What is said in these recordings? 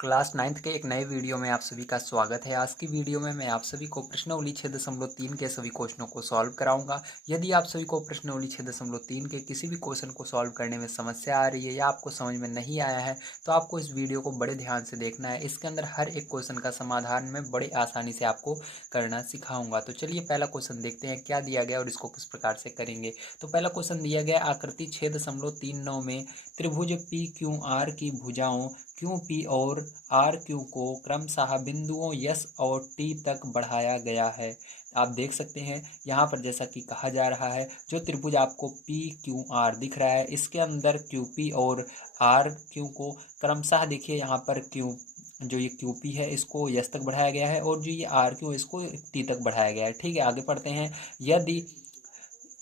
Class 9th के एक नए वीडियो में आप सभी का स्वागत है। आज की वीडियो में मैं आप सभी को प्रश्नावली 6.3 के सभी क्वेश्चनों को सॉल्व कराऊंगा। यदि आप सभी को प्रश्नावली 6.3 के किसी भी क्वेश्चन को सॉल्व करने में समस्या आ रही है या आपको समझ में नहीं आया है तो आपको इस वीडियो को बड़े ध्यान से देखना है। इसके अंदर हर एक क्वेश्चन का समाधान मैं बड़े आसानी से आपको करना सिखाऊंगा। तो चलिए पहला क्वेश्चन देखते हैं क्या दिया गया और इसको किस प्रकार से करेंगे। तो पहला क्वेश्चन दिया गया आकृति 6.39 में त्रिभुज पी क्यू आर की भुजाओं क्यू पी और आर क्यू को क्रमशः बिंदुओं यस और टी तक बढ़ाया गया है। आप देख सकते हैं यहाँ पर जैसा कि कहा जा रहा है जो त्रिभुज आपको पी क्यू आर दिख रहा है इसके अंदर क्यू पी और आर क्यू को क्रमशः देखिए यहाँ पर क्यू जो ये क्यू पी है इसको यस तक बढ़ाया गया है और जो ये आर क्यू इसको टी तक बढ़ाया गया है। ठीक है, आगे पढ़ते हैं। यदि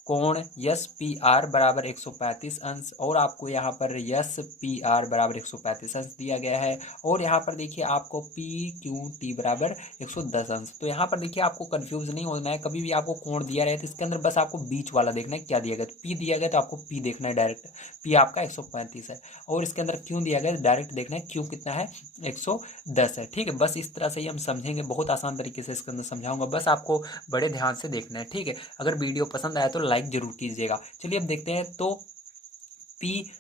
कोण यस पी आर बराबर 135 अंश और आपको यहाँ पर यस पी आर बराबर 135 अंश दिया गया है और यहाँ पर देखिए आपको पी क्यू टी बराबर 110 अंश। तो यहाँ पर देखिए आपको कंफ्यूज नहीं होना है। कभी भी आपको कोण दिया रहे तो इसके अंदर बस आपको बीच वाला देखना है क्या दिया गया। तो पी दिया गया तो आपको पी देखना है डायरेक्ट, पी आपका 135 है और इसके अंदर क्यों दिया गया डायरेक्ट देखना है क्यों कितना है 110 है। ठीक है, बस इस तरह से ही हम समझेंगे, बहुत आसान तरीके से इसके अंदर समझाऊंगा, बस आपको बड़े ध्यान से देखना है। ठीक है, अगर वीडियो पसंद आया तो लाइक जरूर कीजिएगा। चलिए अब देखते हैं। तो पी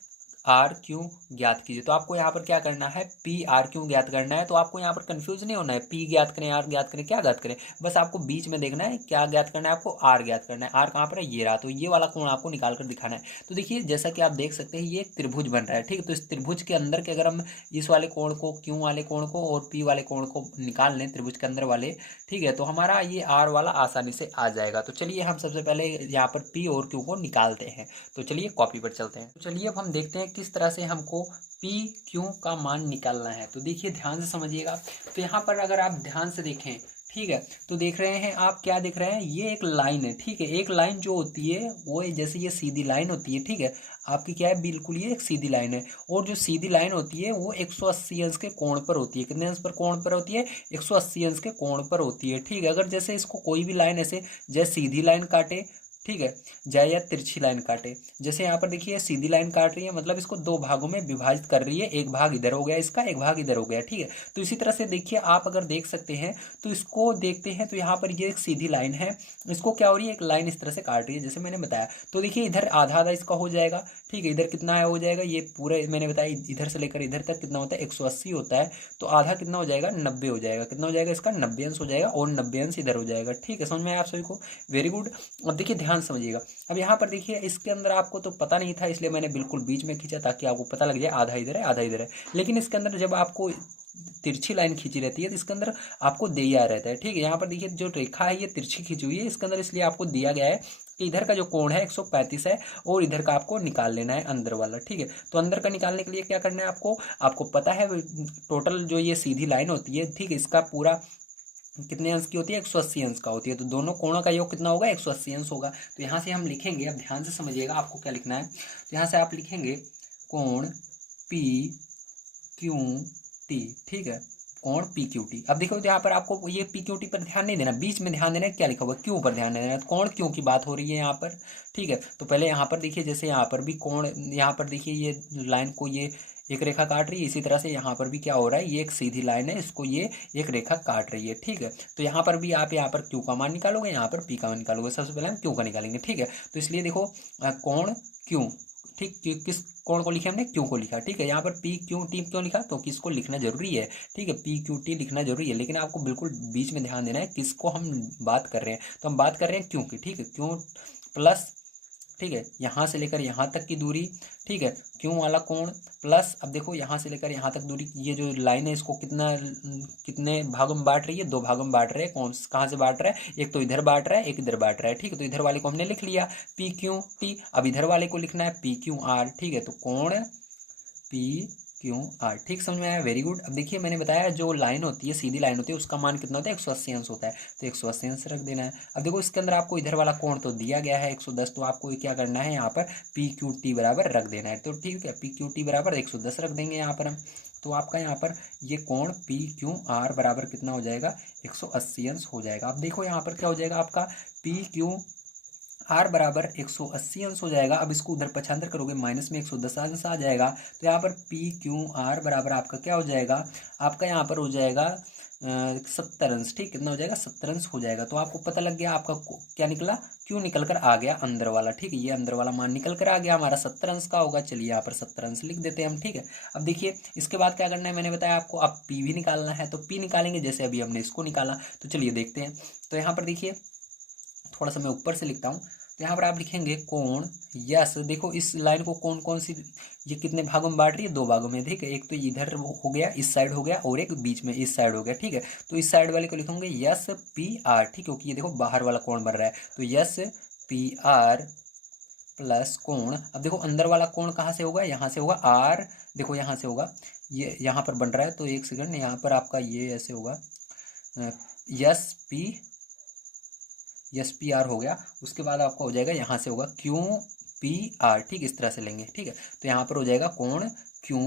आर क्यू ज्ञात कीजिए। तो आपको यहाँ पर क्या करना है, पी आर क्यू ज्ञात करना है। तो आपको यहाँ पर कंफ्यूज नहीं होना है पी ज्ञात करें आर ज्ञात करें क्या ज्ञात करें, बस आपको बीच में देखना है क्या ज्ञात करना है, आपको आर ज्ञात करना है। आर कहाँ पर है, ये रहा। तो ये वाला कोण आपको निकाल कर दिखाना है। तो देखिए जैसा कि आप देख सकते हैं ये एक त्रिभुज बन रहा है। ठीक है, तो इस त्रिभुज के अंदर के अगर हम इस वाले कोण को क्यू वाले कोण को और पी वाले कोण को निकाल लें त्रिभुज के अंदर वाले, ठीक है, तो हमारा ये आर वाला आसानी से आ जाएगा। तो चलिए हम सबसे पहले यहाँ पर पी और क्यू को निकालते हैं। तो चलिए कॉपी पर चलते हैं। तो चलिए अब हम देखते हैं किस तरह से हमको पी क्यू का मान निकालना है। तो देखिए ध्यान से समझिएगा। तो यहाँ पर अगर आप ध्यान से देखें, ठीक है, तो देख रहे हैं आप क्या देख रहे हैं, ये एक लाइन है। ठीक है, एक लाइन जो होती है वो जैसे ये सीधी लाइन होती है, ठीक है, आपकी क्या है बिल्कुल ये एक सीधी लाइन है और जो सीधी लाइन होती है वो 180 अंश के कोण पर होती है। कितने अंश पर कोण पर होती है, 180 अंश के कोण पर होती है। ठीक है, अगर जैसे इसको कोई भी लाइन ऐसे जैसे सीधी लाइन काटे, ठीक है, जाए या तिरछी लाइन काटे, जैसे यहाँ पर देखिए सीधी लाइन काट रही है मतलब इसको दो भागों में विभाजित कर रही है, एक भाग इधर हो गया इसका, एक भाग इधर हो गया। ठीक है, तो इसी तरह से देखिए आप अगर देख सकते हैं तो इसको देखते हैं तो यहाँ पर ये एक सीधी लाइन है, इसको क्या हो रही है एक लाइन इस तरह से काट रही है जैसे मैंने बताया। तो देखिए इधर आधा आधा इसका हो जाएगा। ठीक है, इधर कितना है हो जाएगा, ये पूरे मैंने बताया इधर से लेकर इधर तक कितना होता है 180 होता है, तो आधा कितना हो जाएगा 90 हो जाएगा। कितना हो जाएगा इसका 90 अंश हो जाएगा और 90 अंश इधर हो जाएगा। ठीक है, समझ में आया आप सभी को, वेरी गुड। अब देखिए ध्यान समझिएगा। अब यहाँ पर देखिए इसके अंदर आपको तो पता नहीं था इसलिए मैंने बिल्कुल बीच में खींचा ताकि आपको पता लग जाए आधा इधर है आधा इधर है। लेकिन इसके अंदर जब आपको तिरछी लाइन खींची रहती है तो इसके अंदर आपको दिया रहता है। ठीक है, यहाँ पर देखिए जो रेखा है ये तिरछी खींची हुई है इसके अंदर, इसलिए आपको दिया गया है कि इधर का जो कोण है 135 है और इधर का आपको निकाल लेना है अंदर वाला। ठीक है, तो अंदर का निकालने के लिए क्या करना है आपको, आपको पता है टोटल जो ये सीधी लाइन होती है, ठीक है, इसका पूरा कितने अंश की होती है 180 अंश का होती है। तो दोनों कोणों का योग कितना होगा 180 अंश होगा। तो यहाँ से हम लिखेंगे, अब ध्यान से समझिएगा आपको क्या लिखना है। तो यहाँ से आप लिखेंगे कोण पी क्यू टी। ठीक है, कोण पी क्यू टी। अब देखो तो यहाँ पर आपको ये पी क्यू टी पर ध्यान नहीं देना, बीच में ध्यान देना है क्या लिखा हुआ क्यू पर ध्यान देना है। तो कोण क्यू की बात हो रही है यहाँ पर। ठीक है, तो पहले यहाँ पर देखिए जैसे यहाँ पर भी कोण, यहाँ पर देखिए ये लाइन को ये एक रेखा काट रही है, इसी तरह से यहाँ पर भी क्या हो रहा है ये एक सीधी लाइन है इसको ये एक रेखा काट रही है। ठीक है, तो यहाँ पर भी आप यहाँ पर क्यू का मान निकालोगे, यहाँ पर पी का मान निकालोगे। सबसे पहले हम क्यू का निकालेंगे। ठीक है, तो इसलिए देखो कोण क्यू, ठीक, किस कोण को लिखे हमने क्यू को लिखा। ठीक है, यहाँ पर पी क्यू टी क्यों लिखा, तो किसको लिखना जरूरी है। ठीक है, पी क्यू टी लिखना जरूरी है, लेकिन आपको बिल्कुल बीच में ध्यान देना है किसको हम बात कर रहे हैं। तो हम बात कर रहे हैं क्यू की। ठीक है, क्यू प्लस, ठीक है, यहाँ से लेकर यहाँ तक की दूरी, ठीक है, क्यों वाला कोण प्लस, अब देखो यहाँ से लेकर यहाँ तक दूरी, ये जो लाइन है इसको कितना कितने भागों में बांट रही है, दो भागों में बांट रहे हैं। कौन कहाँ से बांट रहा है, एक तो इधर बांट रहा है एक इधर बांट रहा है। ठीक है, तो इधर वाले को हमने लिख लिया पी क्यू टी, अब इधर वाले को लिखना है पी क्यू आर। ठीक है, तो कोण पी क्यू आर। ठीक, समझ में आया, वेरी गुड। अब देखिए मैंने बताया जो लाइन होती है सीधी लाइन होती है उसका मान कितना होता है 180 अंश होता है, तो 180 अंश रख देना है। अब देखो इसके अंदर आपको इधर वाला कोण तो दिया गया है 110, तो आपको क्या करना है यहाँ पर पी क्यू टी बराबर रख देना है। तो ठीक है, पी क्यू टी बराबर 110 रख देंगे यहाँ पर हम। तो आपका यहाँ पर ये कोण पी क्यू आर बराबर कितना हो जाएगा 180 अंश हो जाएगा। अब देखो यहाँ पर क्या हो जाएगा आपका पी क्यू आर बराबर 180 अंश हो जाएगा। अब इसको उधर पक्षांतर करोगे माइनस में 110 अंश आ जाएगा। तो यहाँ पर पी क्यू आर बराबर आपका क्या हो जाएगा, आपका यहाँ पर हो जाएगा 70 अंश। ठीक, कितना हो जाएगा, 70 अंश हो जाएगा। तो आपको पता लग गया आपका क्या निकला, क्यों निकल कर आ गया अंदर वाला। ठीक है, ये अंदर वाला मान निकल कर आ गया हमारा 70 अंश का होगा। चलिए यहाँ पर 70 अंश लिख देते हैं हम। ठीक है, अब देखिए इसके बाद क्या करना है, मैंने बताया आपको अब पी भी निकालना है। तो पी निकालेंगे, जैसे अभी हमने इसको निकाला। तो चलिए देखते हैं। तो यहाँ पर देखिए थोड़ा सा मैं ऊपर से लिखता हूँ। तो यहाँ पर आप लिखेंगे कोण यस। देखो इस लाइन को कौन कौन सी, ये कितने भागों में बांट रही है, दो भागों में। ठीक है, एक तो इधर हो गया, इस साइड हो गया, और एक बीच में इस साइड हो गया। ठीक है, तो इस साइड वाले को लिखोगे यस पी आर। ठीक है, क्योंकि ये देखो बाहर वाला कोण बन रहा है। तो यस पी आर प्लस कोण। अब देखो अंदर वाला कोण कहाँ से होगा, यहाँ से होगा आर। देखो यहाँ से होगा, ये यहाँ पर बन रहा है। तो एक सेकंड, यहाँ पर आपका ये ऐसे होगा यस पी आर हो गया। उसके बाद आपका हो जाएगा यहाँ से होगा क्यू पी आर। ठीक, इस तरह से लेंगे। ठीक है, तो यहाँ पर हो जाएगा कोण क्यू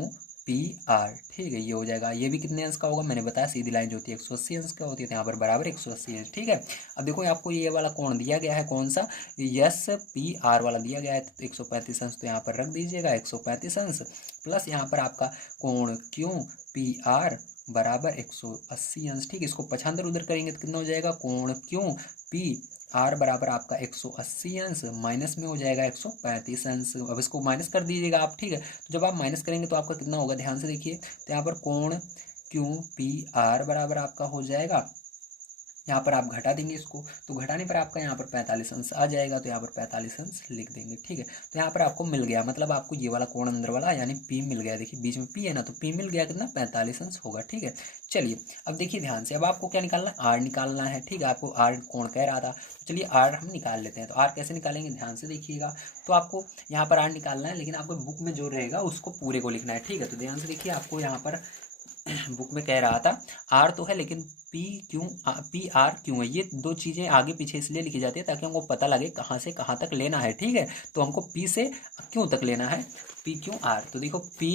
पी आर। ठीक है, ये हो जाएगा। ये भी कितने अंश का होगा, मैंने बताया सीधी लाइन जो होती है 180 अंश का होती है। तो यहाँ पर बराबर 180 अंश। ठीक है, अब देखो आपको ये वाला कोण दिया गया है, कौन सा, यस पी आर वाला दिया गया है। तो 135 अंश तो यहाँ पर रख दीजिएगा, 135 अंश प्लस यहाँ पर आपका कोण क्यू पी आर बराबर 180 अंश। ठीक, इसको पक्षांतर उधर करेंगे तो कितना हो जाएगा, कोण क्यू पी आर बराबर आपका 180 अंश माइनस में हो जाएगा 135 अंश। अब इसको माइनस कर दीजिएगा आप। ठीक है, तो जब आप माइनस करेंगे तो आपका कितना होगा, ध्यान से देखिए। तो यहाँ पर कोण क्यू पी आर बराबर आपका हो जाएगा, यहाँ पर आप घटा देंगे इसको, तो घटाने पर आपका यहाँ पर 45 अंश आ जाएगा। तो यहाँ पर 45 अंश लिख देंगे। ठीक है, तो यहाँ पर आपको मिल गया, मतलब आपको ये वाला कोण अंदर वाला यानी पी मिल गया। देखिए बीच में पी है ना, तो पी मिल गया, कितना, 45 अंश होगा। ठीक है, चलिए अब देखिए ध्यान से, अब आपको क्या निकालना है, आर निकालना है। ठीक है, आपको आर कोण कह रहा था, तो चलिए आर हम निकाल लेते हैं। तो आर कैसे निकालेंगे, ध्यान से देखिएगा। तो आपको यहाँ पर आर निकालना है, लेकिन आपको बुक में जो रहेगा उसको पूरे को लिखना है। ठीक है, तो ध्यान से देखिए, आपको यहाँ पर बुक में कह रहा था आर तो है, लेकिन पी आर क्यों है, ये दो चीज़ें आगे पीछे इसलिए लिखी जाती है ताकि हमको पता लगे कहाँ से कहाँ तक लेना है। ठीक है, तो हमको पी से क्यों तक लेना है, पी क्यों आर। तो देखो पी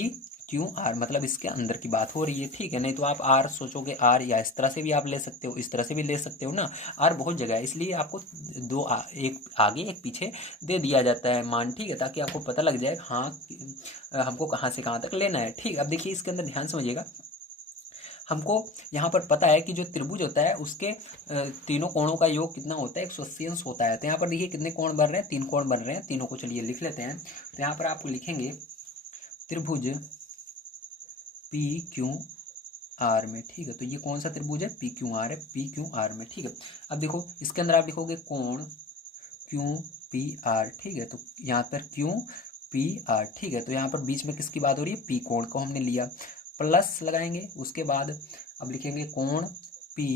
क्यों आर मतलब इसके अंदर की बात हो रही है। ठीक है, नहीं तो आप आर सोचोगे आर, या इस तरह से भी आप ले सकते हो, इस तरह से भी ले सकते हो ना। आर बहुत जगह है, इसलिए आपको एक आगे एक पीछे दे दिया जाता है मान। ठीक है, ताकि आपको पता लग जाए हाँ हमको कहाँ से कहाँ तक लेना है। ठीक, अब देखिए इसके अंदर ध्यान समझिएगा, हमको यहाँ पर पता है कि जो त्रिभुज होता है उसके तीनों कोणों का योग कितना होता है, 180 अंश होता है। तो यहाँ पर देखिए कितने कोण बन रहे हैं, 3 कोण बन रहे हैं। तीनों को चलिए लिख लेते हैं। तो यहाँ पर आप लिखेंगे त्रिभुज पी क्यू आर में। ठीक है, तो ये कौन सा त्रिभुज है, पी क्यू आर है, पी क्यू आर में। ठीक है, अब देखो इसके अंदर आप लिखोगे कोण क्यू पी आर। ठीक है, तो यहाँ पर क्यू पी आर। ठीक है, तो यहाँ पर बीच में किसकी बात हो रही है, पी कोण को हमने लिया, प्लस लगाएंगे। उसके बाद अब लिखेंगे कोण पी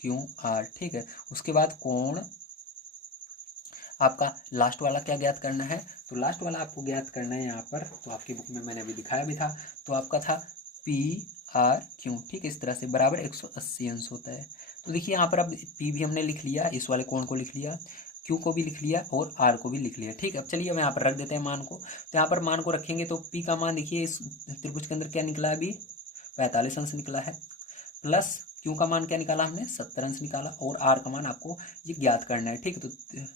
क्यू आर। ठीक है, उसके बाद कोण आपका लास्ट वाला क्या ज्ञात करना है, तो लास्ट वाला आपको ज्ञात करना है यहाँ पर, तो आपकी बुक में मैंने अभी दिखाया भी था। तो आपका था पी आर क्यू। ठीक है, इस तरह से बराबर 180 अंश होता है। तो देखिए यहाँ पर अब पी भी हमने लिख लिया, इस वाले कोण को लिख लिया, क्यू को भी लिख लिया और आर को भी लिख लिया। ठीक है, अब चलिए हम यहाँ पर रख देते हैं मान को। तो यहाँ पर मान को रखेंगे तो पी का मान देखिए इस त्रिभुज के अंदर क्या निकला, अभी 45 अंश निकला है, प्लस क्यू का मान क्या निकाला हमने, 70 अंश निकाला, और आर का मान आपको ये ज्ञात करना है। ठीक है, तो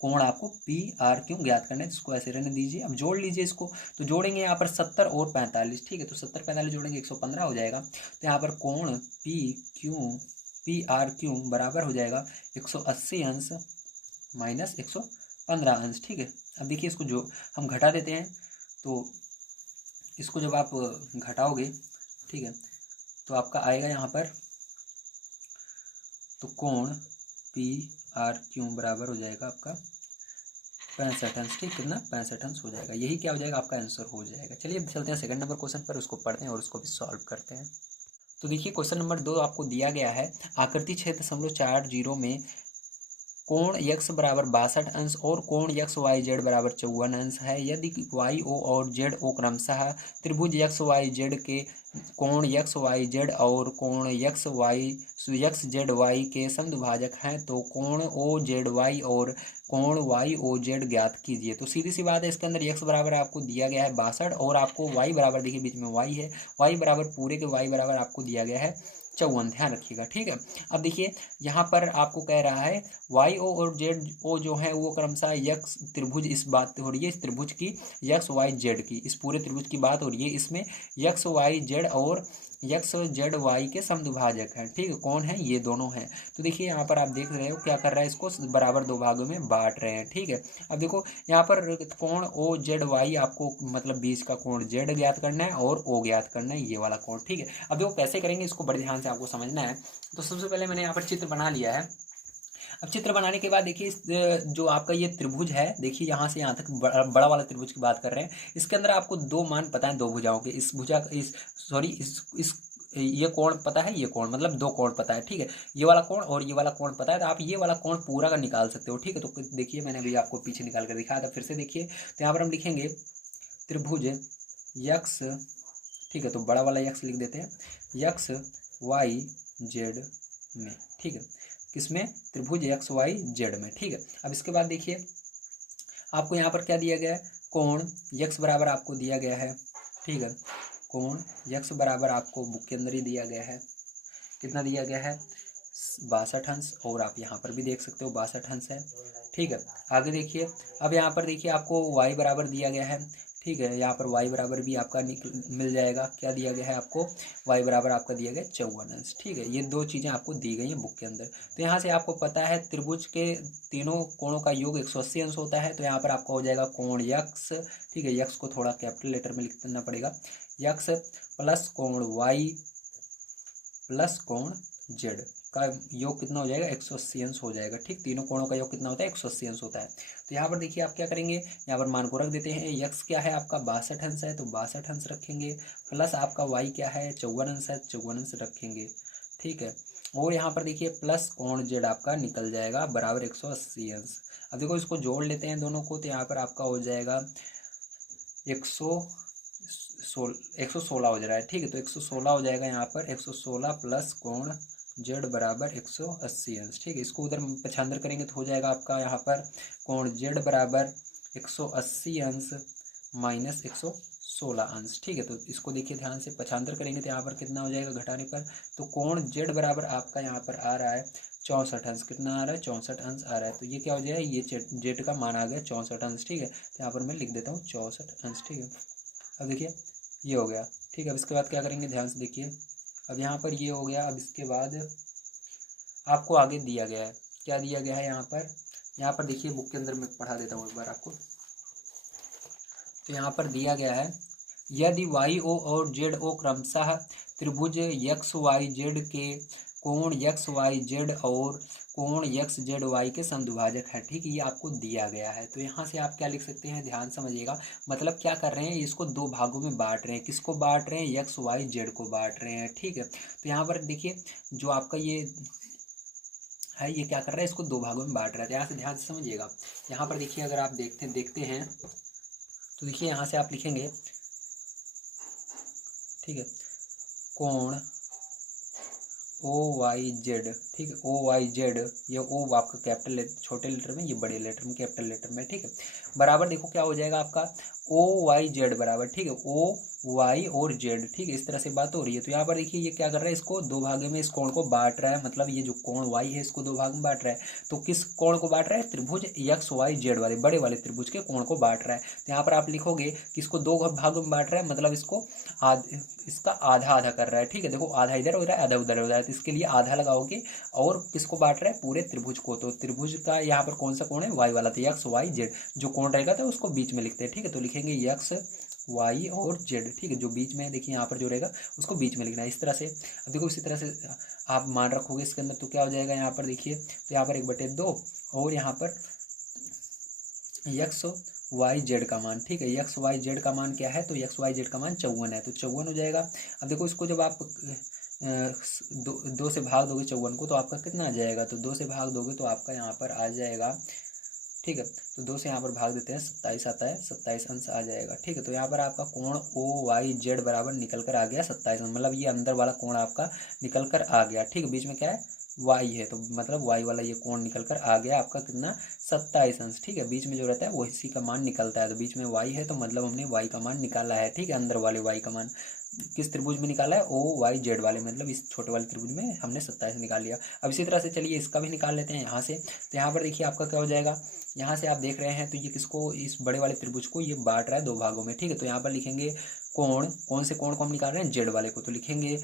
कोण आपको पी आर क्यू ज्ञात करना है, जिसको ऐसे रहने दीजिए। अब जोड़ लीजिए इसको, तो जोड़ेंगे यहाँ पर 70 और 45। ठीक है, तो 70 45 जोड़ेंगे 115 हो जाएगा। तो यहाँ पर कोण पी आर क्यू बराबर हो जाएगा 180 अंश माइनस 115 अंश। ठीक है, अब देखिए इसको जो हम घटा देते हैं, तो इसको जब आप घटाओगे, ठीक है, तो आपका आएगा यहाँ पर, तो कोण पी आर क्यू बराबर हो जाएगा आपका 65 अंश। ठीक, कितना, 65 अंश हो जाएगा। यही क्या हो जाएगा, आपका आंसर हो जाएगा। चलिए अब चलते हैं सेकंड नंबर क्वेश्चन पर, उसको पढ़ते हैं और उसको भी सॉल्व करते हैं। तो देखिए क्वेश्चन नंबर 2 आपको दिया गया है, आकृति 6.40 में कोण यक्स बराबर 62 अंश और कोण यक्स वाई जेड बराबर 54 अंश है। यदि वाई ओ और जेड ओ क्रमशः त्रिभुज यक्स वाई जेड के कोण यक्स वाई जेड और कोण यक्स जेड वाई के समद्विभाजक हैं, तो कोण ओ जेड वाई और कोण वाई ओ जेड ज्ञात कीजिए। तो सीधी सी बात है, इसके अंदर यक्स बराबर आपको दिया गया है 62 और आपको वाई बराबर, देखिए बीच में वाई है, वाई बराबर पूरे के वाई बराबर आपको दिया गया है 54, ध्यान रखिएगा, ठीक है। अब देखिए यहाँ पर आपको कह रहा है वाई ओ और जेड ओ जो है वो क्रमशः यक्स त्रिभुज, इस बात हो रही है इस त्रिभुज की, यक्स वाई जेड की, इस पूरे त्रिभुज की बात हो रही है, इसमें यक्स वाई जेड और यक्स जेड वाई के समद्विभाजक हैं, ठीक है। कौन है? ये दोनों हैं। तो देखिए यहाँ पर आप देख रहे हो क्या कर रहा है, इसको बराबर दो भागों में बांट रहे हैं, ठीक है। अब देखो यहाँ पर कोण ओ जेड वाई, आपको मतलब बीच का कोण जेड ज्ञात करना है और ओ ज्ञात करना है, ये वाला कोण, ठीक है। अब देखो कैसे करेंगे, इसको बड़े ध्यान से आपको समझना है। तो सबसे पहले मैंने यहाँ पर चित्र बना लिया है। अब चित्र बनाने के बाद देखिए जो आपका ये त्रिभुज है, देखिए यहाँ से यहाँ तक बड़ा वाला त्रिभुज की बात कर रहे हैं, इसके अंदर आपको दो मान पता है, दो भुजाओं के, इस भुजा इस सॉरी इस ये कोण पता है, ये कोण मतलब दो कोण पता है, ठीक है। ये वाला कोण और ये वाला कोण पता है, तो आप ये वाला कोण पूरा का निकाल सकते हो, ठीक है। तो देखिए मैंने अभी आपको पीछे निकाल कर दिखाया था, फिर से देखिए। तो यहाँ पर हम लिखेंगे त्रिभुज यक्स, ठीक है, तो बड़ा वाला यक्स लिख देते हैं, यक्स वाई जेड में, ठीक है, किसमें? त्रिभुज एक्स वाई जेड में, ठीक है। अब इसके बाद देखिए आपको यहाँ पर क्या दिया गया है, कोण यक्स बराबर आपको दिया गया है, ठीक है, कोण यक्स बराबर आपको बुक के अंदर ही दिया गया है, कितना दिया गया है? 62 अंश, और आप यहाँ पर भी देख सकते हो 62 अंश है, ठीक है। आगे देखिए, अब यहाँ पर देखिए आपको y बराबर दिया गया है, ठीक है, यहाँ पर y बराबर भी आपका मिल जाएगा, क्या दिया गया है आपको? y बराबर आपका दिया गया 54 अंश, ठीक है। ये दो चीज़ें आपको दी गई हैं बुक के अंदर। तो यहाँ से आपको पता है त्रिभुज के तीनों कोणों का योग 180 अंश होता है, तो यहाँ पर आपका हो जाएगा कोण यक्स, ठीक है, यक्स को थोड़ा कैपिटल लेटर में लिखना पड़ेगा, यक्स प्लस कोण y प्लस कोण जेड का योग कितना हो जाएगा? 180 अंश हो जाएगा, ठीक। तीनों कोणों का योग कितना होता है? 180 अंश होता है। तो यहाँ पर देखिए आप क्या करेंगे, यहाँ पर मान को रख देते हैं, यक्स क्या है आपका? 62 अंश है, तो 62 अंश रखेंगे, प्लस आपका वाई क्या है? 54 अंश है, 54 अंश रखेंगे, ठीक है। और यहाँ पर देखिए प्लस कोण जेड आपका निकल जाएगा बराबर 180 अंश। अब देखो इसको जोड़ लेते हैं दोनों को, तो यहाँ पर आपका हो जाएगा 116 हो जा रहा है, ठीक है। तो 116 हो जाएगा यहाँ पर, 116 प्लस कोण जेड बराबर 180 अंश, ठीक है। इसको उधर पक्षांतर करेंगे तो हो जाएगा आपका यहाँ पर कोण जेड बराबर 180 अंश माइनस 116 अंश, ठीक है। तो इसको देखिए ध्यान से, पक्षांतर करेंगे तो यहाँ पर कितना हो जाएगा घटाने पर, तो कोण जेड बराबर आपका यहाँ पर आ रहा है 64 अंश, कितना आ रहा है? 64 अंश आ रहा है। तो ये क्या हो जाएगा? ये जेड का मान आ गया 64 अंश, ठीक है। तो यहाँ पर मैं लिख देता हूँ 64 अंश, ठीक है। अब देखिए ये हो गया, ठीक है। अब इसके बाद क्या करेंगे, ध्यान से देखिए, अब यहाँ पर ये हो गया। अब इसके बाद आपको आगे दिया गया है, क्या दिया गया है यहाँ पर देखिए बुक के अंदर मैं पढ़ा देता हूँ एक बार आपको। तो यहाँ पर दिया गया है, यदि वाई ओ और जेड ओ क्रमशः त्रिभुज यक्स वाई जेड के कोण यक्स वाई जेड और कोण यक्स जेड वाई के समद्विभाजक है, ठीक है, ये आपको दिया गया है। तो यहाँ से आप क्या लिख सकते हैं, ध्यान समझिएगा। मतलब क्या कर रहे हैं, इसको दो भागों में बांट रहे हैं, किसको बांट रहे हैं? यक्स वाई जेड को बांट रहे हैं, ठीक है। तो यहाँ पर देखिए जो आपका ये है, ये क्या कर रहा है, इसको दो भागों में बांट रहा है। यहाँ से ध्यान से समझिएगा। यहाँ पर देखिए अगर आप देखते हैं तो देखिए यहाँ से आप लिखेंगे, ठीक है, कोण ओ वाई जेड, ठीक है, ओ वाई जेड, ये ओ आपका कैपिटल छोटे लेटर में, ये बड़े लेटर में कैपिटल लेटर में, ठीक है, बराबर देखो क्या हो जाएगा आपका ओ वाई जेड बराबर, ठीक है, ओ वाई और जेड, ठीक है, इस तरह से बात हो रही है। तो यहाँ पर देखिए ये क्या कर रहा है, इसको दो भागे में इस कोण को बांट रहा है, मतलब ये जो कोण वाई है इसको दो भाग में बांट रहा है। तो किस कोण को बांट रहा है? त्रिभुज एक्स वाई जेड वाले बड़े वाले त्रिभुज के कोण को बांट रहा है। तो यहाँ पर आप लिखोगे कि इसको दो भागों में बांट रहा है, मतलब इसको इसका आधा आधा कर रहा है, ठीक है। देखो आधा इधर हो रहा है, आधा उधर हो रहा है, तो इसके लिए आधा लगाओगे। और किसको बांट रहा है? पूरे त्रिभुज को। तो त्रिभुज का यहाँ पर कौन सा कोण है? वाई वाला, तो एक्स वाई जेड जो कोण रहेगा तो उसको बीच में लिखते हैं, ठीक है। तो लिखेंगे एक्स वाई और जेड, ठीक है, जो बीच में है देखिए यहाँ पर जो रहेगा उसको बीच में लिखना है, इस तरह से। अब देखो इसी तरह से आप मान रखोगे इसके अंदर, तो क्या हो जाएगा यहाँ पर देखिए, तो यहाँ पर 1/2 और यहाँ पर एक्स वाई जेड का मान, ठीक है, एक्स वाई जेड का मान क्या है? तो एक्स वाई जेड का मान 54 है, तो 54 हो जाएगा। अब देखो इसको जब आप दो से भाग दोगे 54 को, तो आपका कितना आ जाएगा? तो 2 से भाग दोगे तो आपका यहाँ पर आ जाएगा ठीक है। तो 2 से यहाँ पर भाग देते हैं, 27 आता है, 27 अंश आ जाएगा। ठीक है। तो यहाँ पर आपका कोण ओ वाई जेड बराबर निकल कर आ गया 27 अंश, मतलब ये अंदर वाला कोण आपका निकल कर आ गया। ठीक है। बीच में क्या है, वाई है, तो मतलब वाई वाला ये कोण निकल कर आ गया आपका कितना, 27 अंश। ठीक है। बीच में जो रहता है वो इसी का मान निकलता है, तो बीच में वाई है तो मतलब हमने वाई का मान निकाला है। ठीक है। अंदर वाले वाई का मान किस त्रिभुज में निकाला है, ओ वाई जेड वाले, मतलब इस छोटे वाले त्रिभुज में हमने 27 निकाल लिया। अब इसी तरह से चलिए इसका भी निकाल लेते हैं यहाँ से। तो यहाँ पर देखिए आपका क्या हो जाएगा, यहाँ से आप देख रहे हैं तो ये किसको, इस बड़े वाले त्रिभुज को ये बांट रहा है 2 भागों में। ठीक है। तो यहाँ पर लिखेंगे कोण, कौन से कोण को हम निकाल रहे हैं, जेड वाले को, तो लिखेंगे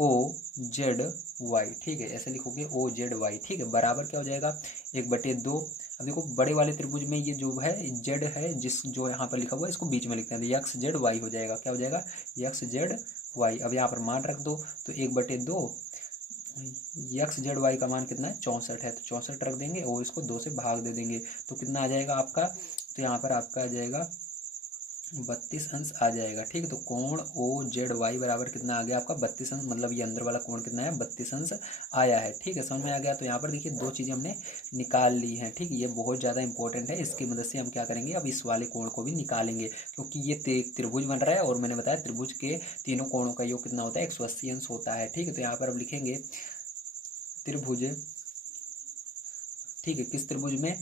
ओ जेड वाई। ठीक है। ऐसे लिखोगे ओ जेड वाई। ठीक है। बराबर क्या हो जाएगा, 1/2। अब देखो बड़े वाले त्रिभुज में ये जो है जेड है, जिस जो यहाँ पर लिखा हुआ है इसको बीच में लिखते हैं, तो एक्स जेड वाई हो जाएगा। क्या हो जाएगा, एक्स जेड वाई। अब यहाँ पर मान रख दो, तो 1/2 एक्स जेड वाई का मान कितना है, 64 है, तो 64 रख देंगे और इसको 2 से भाग दे देंगे, तो कितना आ जाएगा आपका, तो यहाँ पर आपका आ जाएगा 32 अंश आ जाएगा। ठीक है। तो कोण ओ जेड वाई बराबर कितना आ गया आपका, 32 अंश, मतलब ये अंदर वाला कोण कितना है, 32 अंश आया है। ठीक है। समझ में आ गया। तो यहाँ पर देखिए 2 चीज़ें हमने निकाल ली हैं। ठीक है। ये बहुत ज़्यादा इंपॉर्टेंट है, इसकी मदद से हम क्या करेंगे, अब इस वाले कोण को भी निकालेंगे, क्योंकि ये त्रिभुज बन रहा है और मैंने बताया त्रिभुज के तीनों कोणों का योग कितना होता है, 180 अंश होता है। ठीक है। तो यहाँ पर अब लिखेंगे त्रिभुज, ठीक है, किस त्रिभुज में,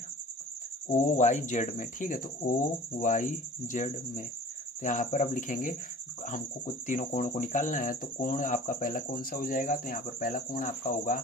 ओ वाई जेड में। ठीक है। तो ओ वाई जेड में, तो यहाँ पर अब लिखेंगे, हमको कुछ तीनों कोणों को निकालना है, तो कोण आपका पहला कौन सा हो जाएगा, तो यहाँ पर पहला कोण आपका होगा,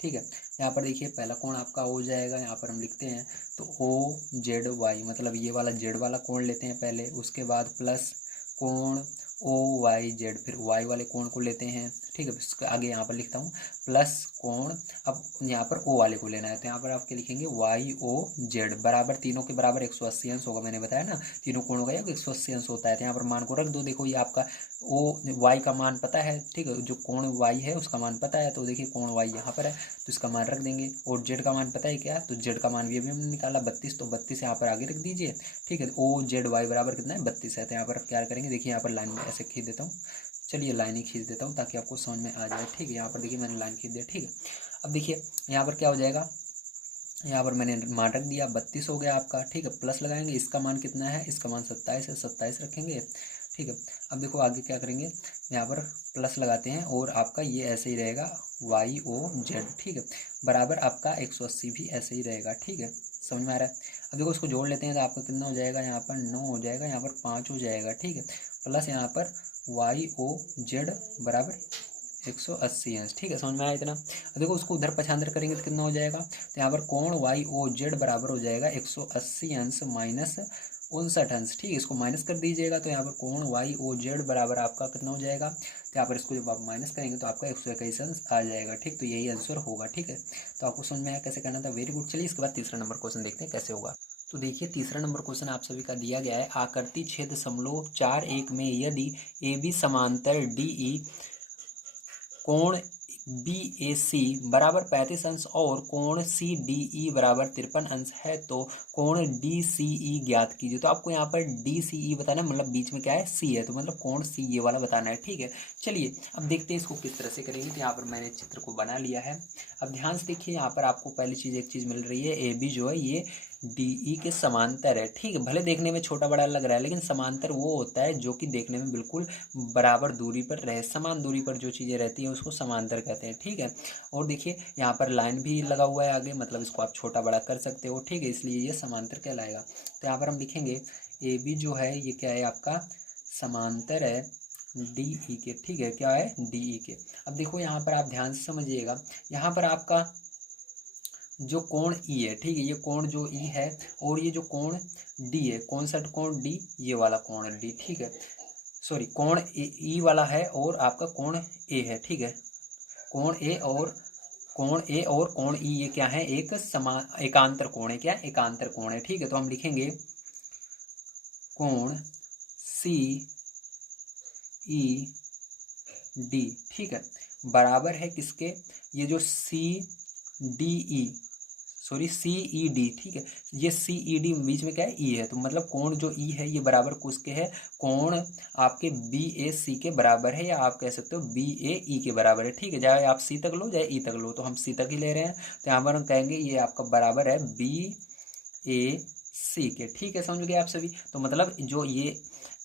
ठीक है, यहाँ पर देखिए पहला कोण आपका हो जाएगा, यहाँ पर हम लिखते हैं, तो ओ जेड वाई, मतलब ये वाला जेड वाला कोण लेते हैं पहले, उसके बाद प्लस कोण ओ वाई जेड, फिर वाई वाले कोण को लेते हैं। ठीक है। इसके आगे यहाँ पर लिखता हूँ प्लस कोण, अब यहाँ पर ओ वाले को लेना है, तो यहाँ पर आपके लिखेंगे वाई ओ जेड बराबर, तीनों के बराबर 180 अंश होगा, मैंने बताया ना तीनों कोणों का योग 180 अंश होता है। तो यहाँ पर मान को रख दो, देखो ये आपका ओ वाई का मान पता है, ठीक है, जो कोण वाई है उसका मान पता है, तो देखिए कोण वाई यहाँ पर है तो इसका मान रख देंगे, और जेड का मान पता है क्या, तो जेड का मान भी अभी हमने निकाला 32, तो 32 यहाँ पर आगे रख दीजिए। ठीक है। ओ जेड वाई बराबर कितना है, 32 है, तो यहाँ पर क्या करेंगे, देखिए यहाँ पर लाइन ऐसे खींच देता हूँ, चलिए लाइन ही खींच देता हूँ ताकि आपको समझ में आ जाए। ठीक है। यहाँ पर देखिए मैंने लाइन खींच दिया। ठीक है। अब देखिए यहाँ पर क्या हो जाएगा, यहाँ पर मैंने मान रख दिया 32 हो गया आपका। ठीक है। प्लस लगाएंगे, इसका मान कितना है, इसका मान 27 है, 27 रखेंगे। ठीक है। अब देखो आगे क्या करेंगे, यहाँ पर प्लस लगाते हैं और आपका ये ऐसे ही रहेगा वाई ओ जेड। ठीक है। बराबर आपका 180 भी ऐसे ही रहेगा। ठीक है। समझ में आ रहा है। अब देखो इसको जोड़ लेते हैं तो आपका कितना हो जाएगा, यहाँ पर 9 हो जाएगा, यहाँ पर 5 हो जाएगा। ठीक है। प्लस यहाँ पर वाई ओ जेड बराबर 180 अंश। ठीक है। समझ में आया इतना। अब देखो उसको उधर पछांतर करेंगे तो कितना हो जाएगा, तो यहाँ पर कोण वाई ओ जेड बराबर हो जाएगा 180 अंश माइनस 59 अंश। ठीक है। इसको माइनस कर दीजिएगा, तो यहाँ पर कोण वाई ओ जेड बराबर आपका कितना हो जाएगा, तो यहाँ पर इसको जब आप माइनस करेंगे तो आपका 121 अंश आ जाएगा। ठीक। तो यही आंसर होगा। ठीक है। तो आपको समझ में आया कैसे करना था, वेरी गुड। चलिए इसके बाद तीसरा नंबर क्वेश्चन देखते हैं कैसे होगा। तो देखिए तीसरा नंबर क्वेश्चन आप सभी का दिया गया है, आकृति छेद समलोह 4 1 में यदि ए बी समांतर डी ई, कोण बी ए सी बराबर 35 अंश और कोण सी डी ई बराबर 53 अंश है, तो कोण डी सी ई ज्ञात कीजिए। तो आपको यहाँ पर डी सी ई बताना है, मतलब बीच में क्या है, सी है, तो मतलब कोण सी ये वाला बताना है। ठीक है। चलिए अब देखते हैं इसको किस तरह से करेंगे। तो यहाँ पर मैंने चित्र को बना लिया है। अब ध्यान से देखिए, यहाँ पर आपको पहली चीज़ एक चीज़ मिल रही है, ए बी जो है ये डी ई के समांतर है। ठीक है। भले देखने में छोटा बड़ा लग रहा है, लेकिन समांतर वो होता है जो कि देखने में बिल्कुल बराबर दूरी पर रहे, समान दूरी पर जो चीज़ें रहती हैं उसको समांतर कहते हैं। ठीक है। और देखिए यहाँ पर लाइन भी लगा हुआ है आगे, मतलब इसको आप छोटा बड़ा कर सकते हो। ठीक है। इसलिए ये समांतर कहलाएगा। तो यहाँ पर हम लिखेंगे ए बी जो है ये क्या है आपका, समांतर है डी ई के। ठीक है। क्या है, डी ई के। अब देखो यहाँ पर आप ध्यान से समझिएगा, यहाँ पर आपका जो कोण ई है, ठीक है, ये कोण जो ई है और ये जो कोण डी है, कौन सा कोण डी, ये वाला कोण डी। ठीक है। सॉरी, कोण ई वाला है और आपका कोण ए है। ठीक है। कोण ए और कोण ई ये क्या है, एक समान एकांतर कोण है। क्या, एकांतर कोण है। ठीक है। तो हम लिखेंगे कोण सी ई डी, ठीक है, बराबर है किसके, ये जो C D E, sorry C E D, ठीक है। ये सी ई डी बीच में क्या है, ई है, तो मतलब कोण जो ई है ये बराबर किसके है, कोण आपके बी ए सी के बराबर है, या आप कह सकते हो बी ए ई के बराबर है, ठीक है। चाहे आप सी तक लो चाहे ई तक लो, तो हम सी तक ही ले रहे हैं, तो यहाँ पर हम कहेंगे ये आपका बराबर है बी ए सी के, ठीक है। समझ गए आप सभी। तो मतलब जो ये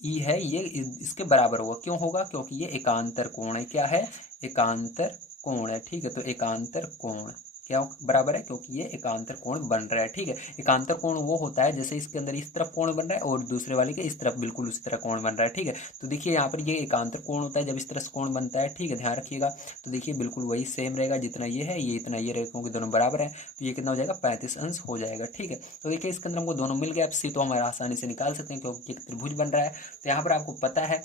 ई है ये इसके बराबर होगा, क्यों होगा, क्योंकि ये एकांतर कोण है। क्या है, एकांतर कोण है, ठीक है। तो एकांतर कोण क्या बराबर है, क्योंकि ये एकांतर कोण बन रहा है, ठीक है। एकांतर कोण वो होता है जैसे इसके अंदर इस तरफ कोण बन रहा है और दूसरे वाले के इस तरफ बिल्कुल उसी तरह कोण बन रहा है, ठीक है। तो देखिए यहाँ पर ये एकांतर कोण होता है जब इस तरह से कोण बनता है, ठीक है, ध्यान रखिएगा। तो देखिए बिल्कुल वही सेम रहेगा, जितना ये है ये इतना ये रहेगा, क्योंकि दोनों बराबर है। तो ये कितना हो जाएगा, 35 अंश हो जाएगा, ठीक है। तो देखिए इसके अंदर हमको दोनों मिल गया, अब सी तो हमारा आसानी से निकाल सकते हैं क्योंकि एक त्रिभुज बन रहा है। तो यहाँ पर आपको पता है,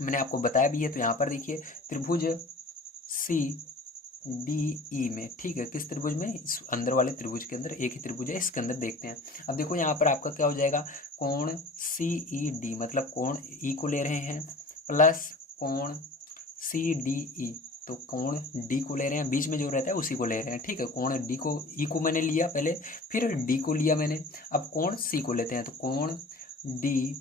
मैंने आपको बताया भी है। तो यहाँ पर देखिए त्रिभुज सी डी ई में, ठीक है, किस त्रिभुज में, इस अंदर वाले त्रिभुज के अंदर, एक ही त्रिभुज है इसके अंदर, देखते हैं। अब देखो यहाँ पर आपका क्या हो जाएगा, कोण सी ई डी, मतलब कोण ई को ले रहे हैं प्लस कोण सी डी ई, तो कोण डी को ले रहे हैं, बीच में जो रहता है उसी को ले रहे हैं, ठीक है। कोण डी को, ई को मैंने लिया पहले, फिर डी को लिया मैंने, अब कोण सी को लेते हैं, तो कोण डी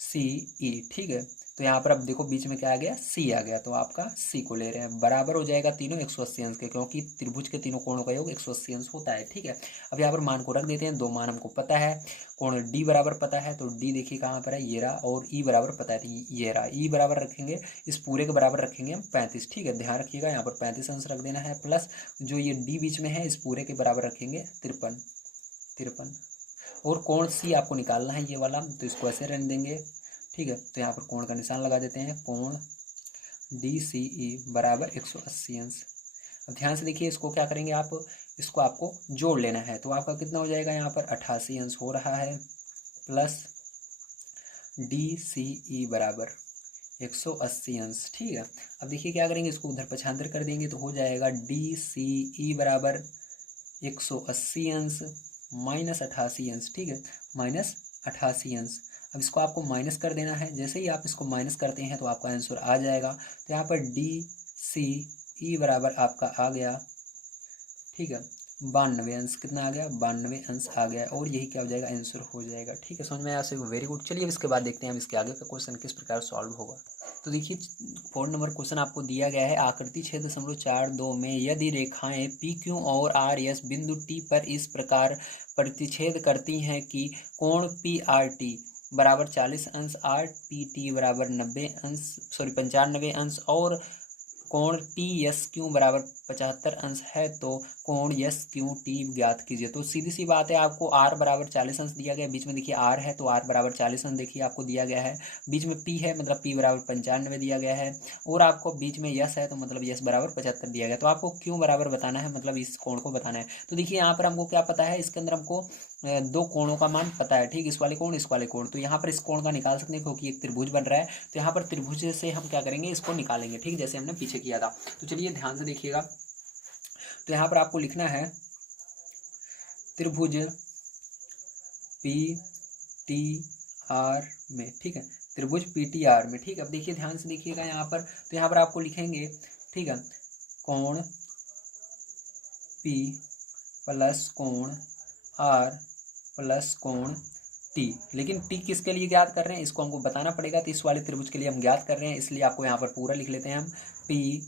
सी ई, ठीक है। तो यहाँ पर अब देखो बीच में क्या आ गया, सी आ गया, तो आपका सी को ले रहे हैं, बराबर हो जाएगा तीनों 180 अंश के, क्योंकि त्रिभुज के तीनों कोणों का योग 180 अंश होता है, ठीक है। अब यहाँ पर मान को रख देते हैं, दो मान हमको पता है, कोण डी बराबर पता है, तो डी देखिए कहाँ पर है, ये रहा, और ई बराबर पता है, तो ये रहा, ई बराबर रखेंगे, इस पूरे के बराबर रखेंगे हम 35, ठीक है। ध्यान रखिएगा यहाँ पर 35 अंश रख देना है, प्लस जो ये डी बीच में है इस पूरे के बराबर रखेंगे 53, और कोण सी आपको निकालना है ये वाला, तो इसको ऐसे रहने देंगे, ठीक है। तो यहाँ पर कोण का निशान लगा देते हैं, कोण डी सी ई बराबर 180 अंश। अब ध्यान से देखिए इसको क्या करेंगे आप, इसको आपको जोड़ लेना है, तो आपका कितना हो जाएगा, यहाँ पर 88 अंश हो रहा है, प्लस डी सी ई बराबर 180 अंश, ठीक है। अब देखिए क्या करेंगे, इसको उधर पक्षांतर कर देंगे, तो हो जाएगा डी सी ई बराबर 180 अंश माइनस 88 अंश, ठीक है, माइनस 88 अंश। अब इसको आपको माइनस कर देना है, जैसे ही आप इसको माइनस करते हैं तो आपका आंसर आ जाएगा। तो यहाँ पर डी सी ई बराबर आपका आ गया, ठीक है, 92 अंश, कितना आ गया, 92 अंश आ गया, और यही क्या हो जाएगा, आंसर हो जाएगा, ठीक है। समझ में आया सभी, वेरी गुड। चलिए अब इसके बाद देखते हैं हम इसके आगे का क्वेश्चन किस प्रकार सॉल्व होगा। तो देखिए 4 नंबर क्वेश्चन आपको दिया गया है, आकृति 6.42 में यदि रेखाएं पी क्यू और आर एस बिंदु टी पर इस प्रकार प्रतिच्छेद करती हैं कि कोण पी आर टी बराबर 40 अंश, आर पी टी बराबर 90 अंश, सॉरी 95 अंश, और कोण टी एस क्यू बराबर 75 अंश है, तो कोण एस क्यू टी ज्ञात कीजिए। तो सीधी सी बात है, आपको आर बराबर 40 अंश दिया गया है, बीच में देखिए आर है तो आर बराबर 40 अंश देखिए आपको दिया गया है, बीच में पी है मतलब पी बराबर 95 दिया गया है, और आपको बीच में यस है तो मतलब यस बराबर 75 दिया गया। तो आपको क्यों बराबर बताना है, मतलब इस कोण को बताना है। तो देखिए यहाँ पर हमको क्या पता है, इसके अंदर हमको दो कोणों का मान पता है, ठीक, इस वाले कोण इस वाले कोण, तो यहाँ पर इस कोण का निकाल सकते हैं क्योंकि एक त्रिभुज बन रहा है। तो यहाँ पर त्रिभुज से हम क्या करेंगे, इसको निकालेंगे, ठीक, जैसे हमने पीछे किया था। तो चलिए ध्यान से देखिएगा, तो यहाँ पर आपको लिखना है त्रिभुज पी टी आर में, ठीक है, त्रिभुज पी टी आर में, ठीक है। अब देखिए ध्यान से देखिएगा यहाँ पर, तो यहाँ पर आपको लिखेंगे, ठीक है, कोण पी प्लस कोण आर प्लस कोण टी, लेकिन टी किसके लिए ज्ञात कर रहे हैं इसको हमको बताना पड़ेगा, तो इस वाले त्रिभुज के लिए हम ज्ञात कर रहे हैं, इसलिए आपको यहाँ पर पूरा लिख लेते हैं हम पी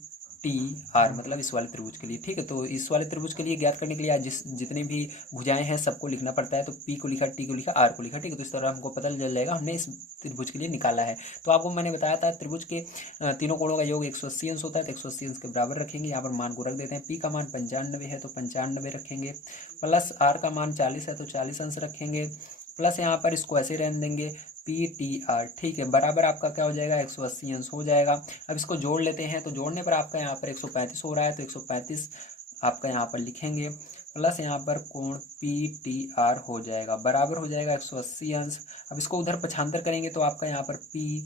टी आर, मतलब इस वाले त्रिभुज के लिए, ठीक है। तो इस वाले त्रिभुज के लिए ज्ञात करने के लिए जितनी भी भुजाएं हैं सबको लिखना पड़ता है, तो पी को लिखा, टी को लिखा, आर को लिखा, ठीक है। तो इस तरह हमको पता चल जाएगा हमने इस त्रिभुज के लिए निकाला है। तो आपको मैंने बताया था त्रिभुज के तीनों कोणों का योग 180 अंश होता है, तो 180 अंश के बराबर रखेंगे, यहाँ पर मान को रख देते हैं, पी का मान 95 है तो 95 रखेंगे, प्लस आर का मान 40 है तो 40 अंश रखेंगे, प्लस यहाँ पर इसको ऐसे रहने देंगे पी टी आर, ठीक है, बराबर आपका क्या हो जाएगा, 180 अंश हो जाएगा। अब इसको जोड़ लेते हैं, तो जोड़ने पर आपका यहाँ पर 135 हो रहा है, तो 135 आपका यहाँ पर लिखेंगे, प्लस यहाँ पर कोण पी टी आर हो जाएगा, बराबर हो जाएगा 180 अंश। अब इसको उधर पक्षांतर करेंगे तो आपका यहाँ पर पी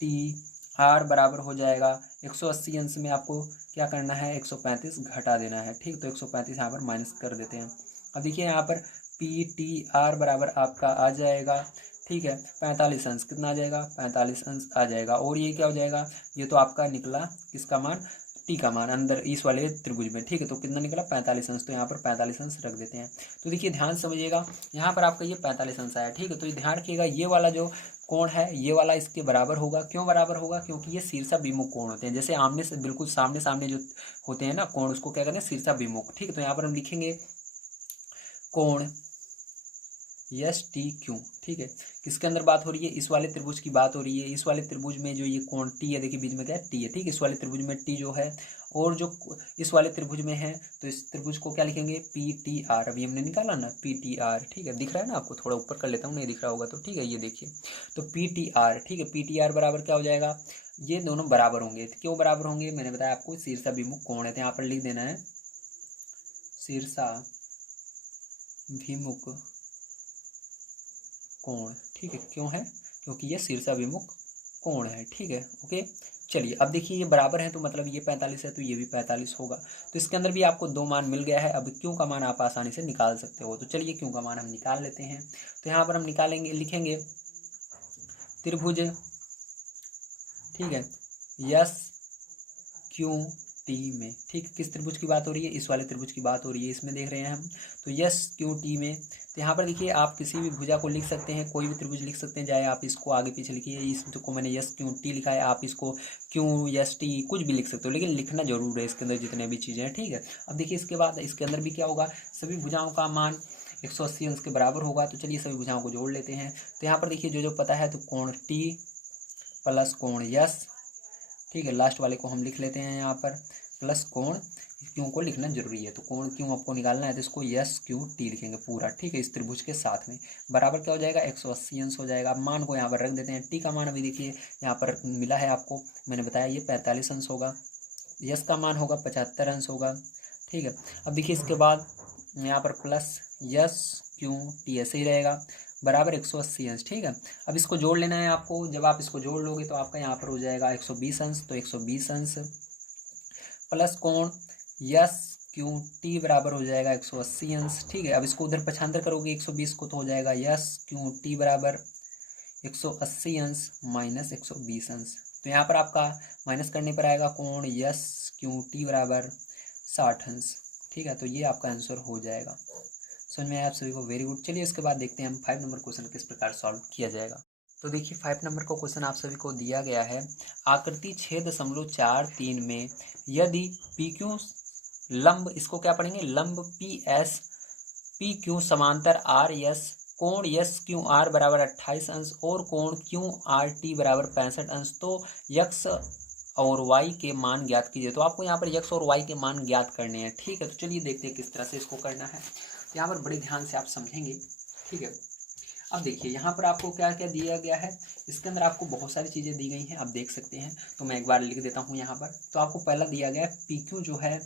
टी आर बराबर हो जाएगा 180 अंश में आपको क्या करना है, 135 घटा देना है, ठीक, तो 135 यहाँ पर माइनस कर देते हैं। अब देखिए यहाँ पर पी टी आर बराबर आपका आ जाएगा, ठीक है, 45 अंश, कितना आ जाएगा, 45 अंश आ जाएगा, और ये क्या हो जाएगा, ये तो आपका निकला किसका मान, टी का मान अंदर इस वाले त्रिभुज में, ठीक है। तो कितना निकला 45 अंश, तो यहाँ पर 45 अंश रख देते हैं। तो देखिए ध्यान समझिएगा, यहाँ पर आपका ये 45 अंश आया, ठीक है। तो ये ध्यान रखिएगा, ये वाला जो कोण है ये वाला इसके बराबर होगा। क्यों बराबर होगा? क्योंकि ये शीर्षाभिमुख कोण होते हैं। जैसे आमने से बिल्कुल सामने सामने जो होते हैं ना कोण, उसको क्या कहते हैं? शीर्षाभिमुख, ठीक है। तो यहाँ पर हम लिखेंगे कोण यस टी क्यू, ठीक है। किसके अंदर बात हो रही है? इस वाले त्रिभुज की बात हो रही है। इस वाले त्रिभुज में जो ये कोण टी है, देखिए बीच में क्या है? टी है, ठीक है। इस वाले त्रिभुज में टी जो है, और जो इस वाले त्रिभुज में है, तो इस त्रिभुज को क्या लिखेंगे? P T R. अभी हमने निकाला ना पी टी आर, ठीक है। दिख रहा है ना आपको? थोड़ा ऊपर कर लेता हूँ, नहीं दिख रहा होगा तो, ठीक है। ये देखिए, तो पी टी आर, ठीक है। पी टी आर बराबर क्या हो जाएगा? ये दोनों बराबर होंगे। क्यों बराबर होंगे? मैंने बताया आपको, शीर्षाभिमुख कोण है, तो यहाँ पर लिख देना है शीर्षाभिमुख कोण, ठीक है। क्यों है? क्योंकि ये शीर्षाभिमुख कोण है, ठीक है। ओके, चलिए अब देखिए ये बराबर है, तो मतलब ये 45 है तो ये भी 45 होगा। तो इसके अंदर भी आपको दो मान मिल गया है। अब क्यों का मान आप आसानी से निकाल सकते हो। तो चलिए क्यों का मान हम निकाल लेते हैं। तो यहाँ पर हम निकालेंगे, लिखेंगे त्रिभुज, ठीक है, यस क्यू टी में, ठीक। किस त्रिभुज की बात हो रही है? इस वाले त्रिभुज की बात हो रही है, इसमें देख रहे हैं हम। तो यस क्यू टी में, तो यहाँ पर देखिए आप किसी भी भुजा को लिख सकते हैं, कोई भी त्रिभुज लिख सकते हैं, चाहे आप इसको आगे पीछे लिखिए। इसको मैंने यस क्यू टी लिखा है, आप इसको क्यू यस टी कुछ भी लिख सकते हो, लेकिन लिखना जरूर है इसके अंदर जितने भी चीज़ें हैं, ठीक है। अब देखिए इसके बाद इसके अंदर भी क्या होगा? सभी भुजाओं का मान 180 अंश के बराबर होगा। तो चलिए सभी भुजाओं को जोड़ लेते हैं। तो यहाँ पर देखिए जो जो पता है, तो कोण टी प्लस कोण यस, ठीक है। लास्ट वाले को हम लिख लेते हैं यहाँ पर, प्लस कोण क्यों को लिखना जरूरी है। तो कोण क्यों आपको निकालना है, तो इसको यस क्यू टी लिखेंगे पूरा, ठीक है। इस त्रिभुज के साथ में बराबर क्या हो जाएगा? 180 अंश हो जाएगा। अब मान को यहाँ पर रख देते हैं। टी का मान अभी देखिए यहाँ पर मिला है आपको, मैंने बताया ये 45 अंश होगा। यस का मान होगा 75 अंश होगा, ठीक है। अब देखिए इसके बाद यहाँ पर प्लस यस क्यू टी ऐसे ही रहेगा, बराबर 180 अंश, ठीक है। अब इसको जोड़ लेना है आपको। जब आप इसको जोड़ लोगे तो आपका यहाँ पर हो जाएगा 120 अंश। तो 120 अंश प्लस कोण यस क्यू टी बराबर हो जाएगा 180 अंश, ठीक है। अब इसको उधर पक्षांतर करोगे 120 को, तो हो जाएगा यस क्यू टी बराबर 180 अंश माइनस 120 अंश। तो यहाँ पर आपका माइनस करने पर आएगा कोण यस क्यू टी बराबर 60 अंश, ठीक है। तो ये आपका आंसर हो जाएगा। समझ में आया आप सभी को? Very good. चलिए इसके बाद देखते हैं हम 5 नंबर क्वेश्चन किस प्रकार सॉल्व किया जाएगा। तो देखिए 5 नंबर का क्वेश्चन आप सभी को दिया गया है। आकृति 6.43 में यदि पी क्यू लंब, इसको क्या पढ़ेंगे? लंब पी क्यू समांतर आर एस, कोण यस क्यू आर बराबर 28 अंश और कोण क्यू आर टी बराबर 65 अंश, तो यक्स और वाई के मान ज्ञात कीजिए। तो आपको यहाँ पर यक्स और वाई के मान ज्ञात करने हैं, ठीक है। तो चलिए देखते हैं किस तरह से इसको करना है। यहाँ पर बड़े ध्यान से आप समझेंगे, ठीक है। अब देखिए यहाँ पर आपको क्या क्या दिया गया है। इसके अंदर आपको बहुत सारी चीज़ें दी गई हैं, आप देख सकते हैं। तो मैं एक बार लिख देता हूँ यहाँ पर। तो आपको पहला दिया गया है पी क्यू जो है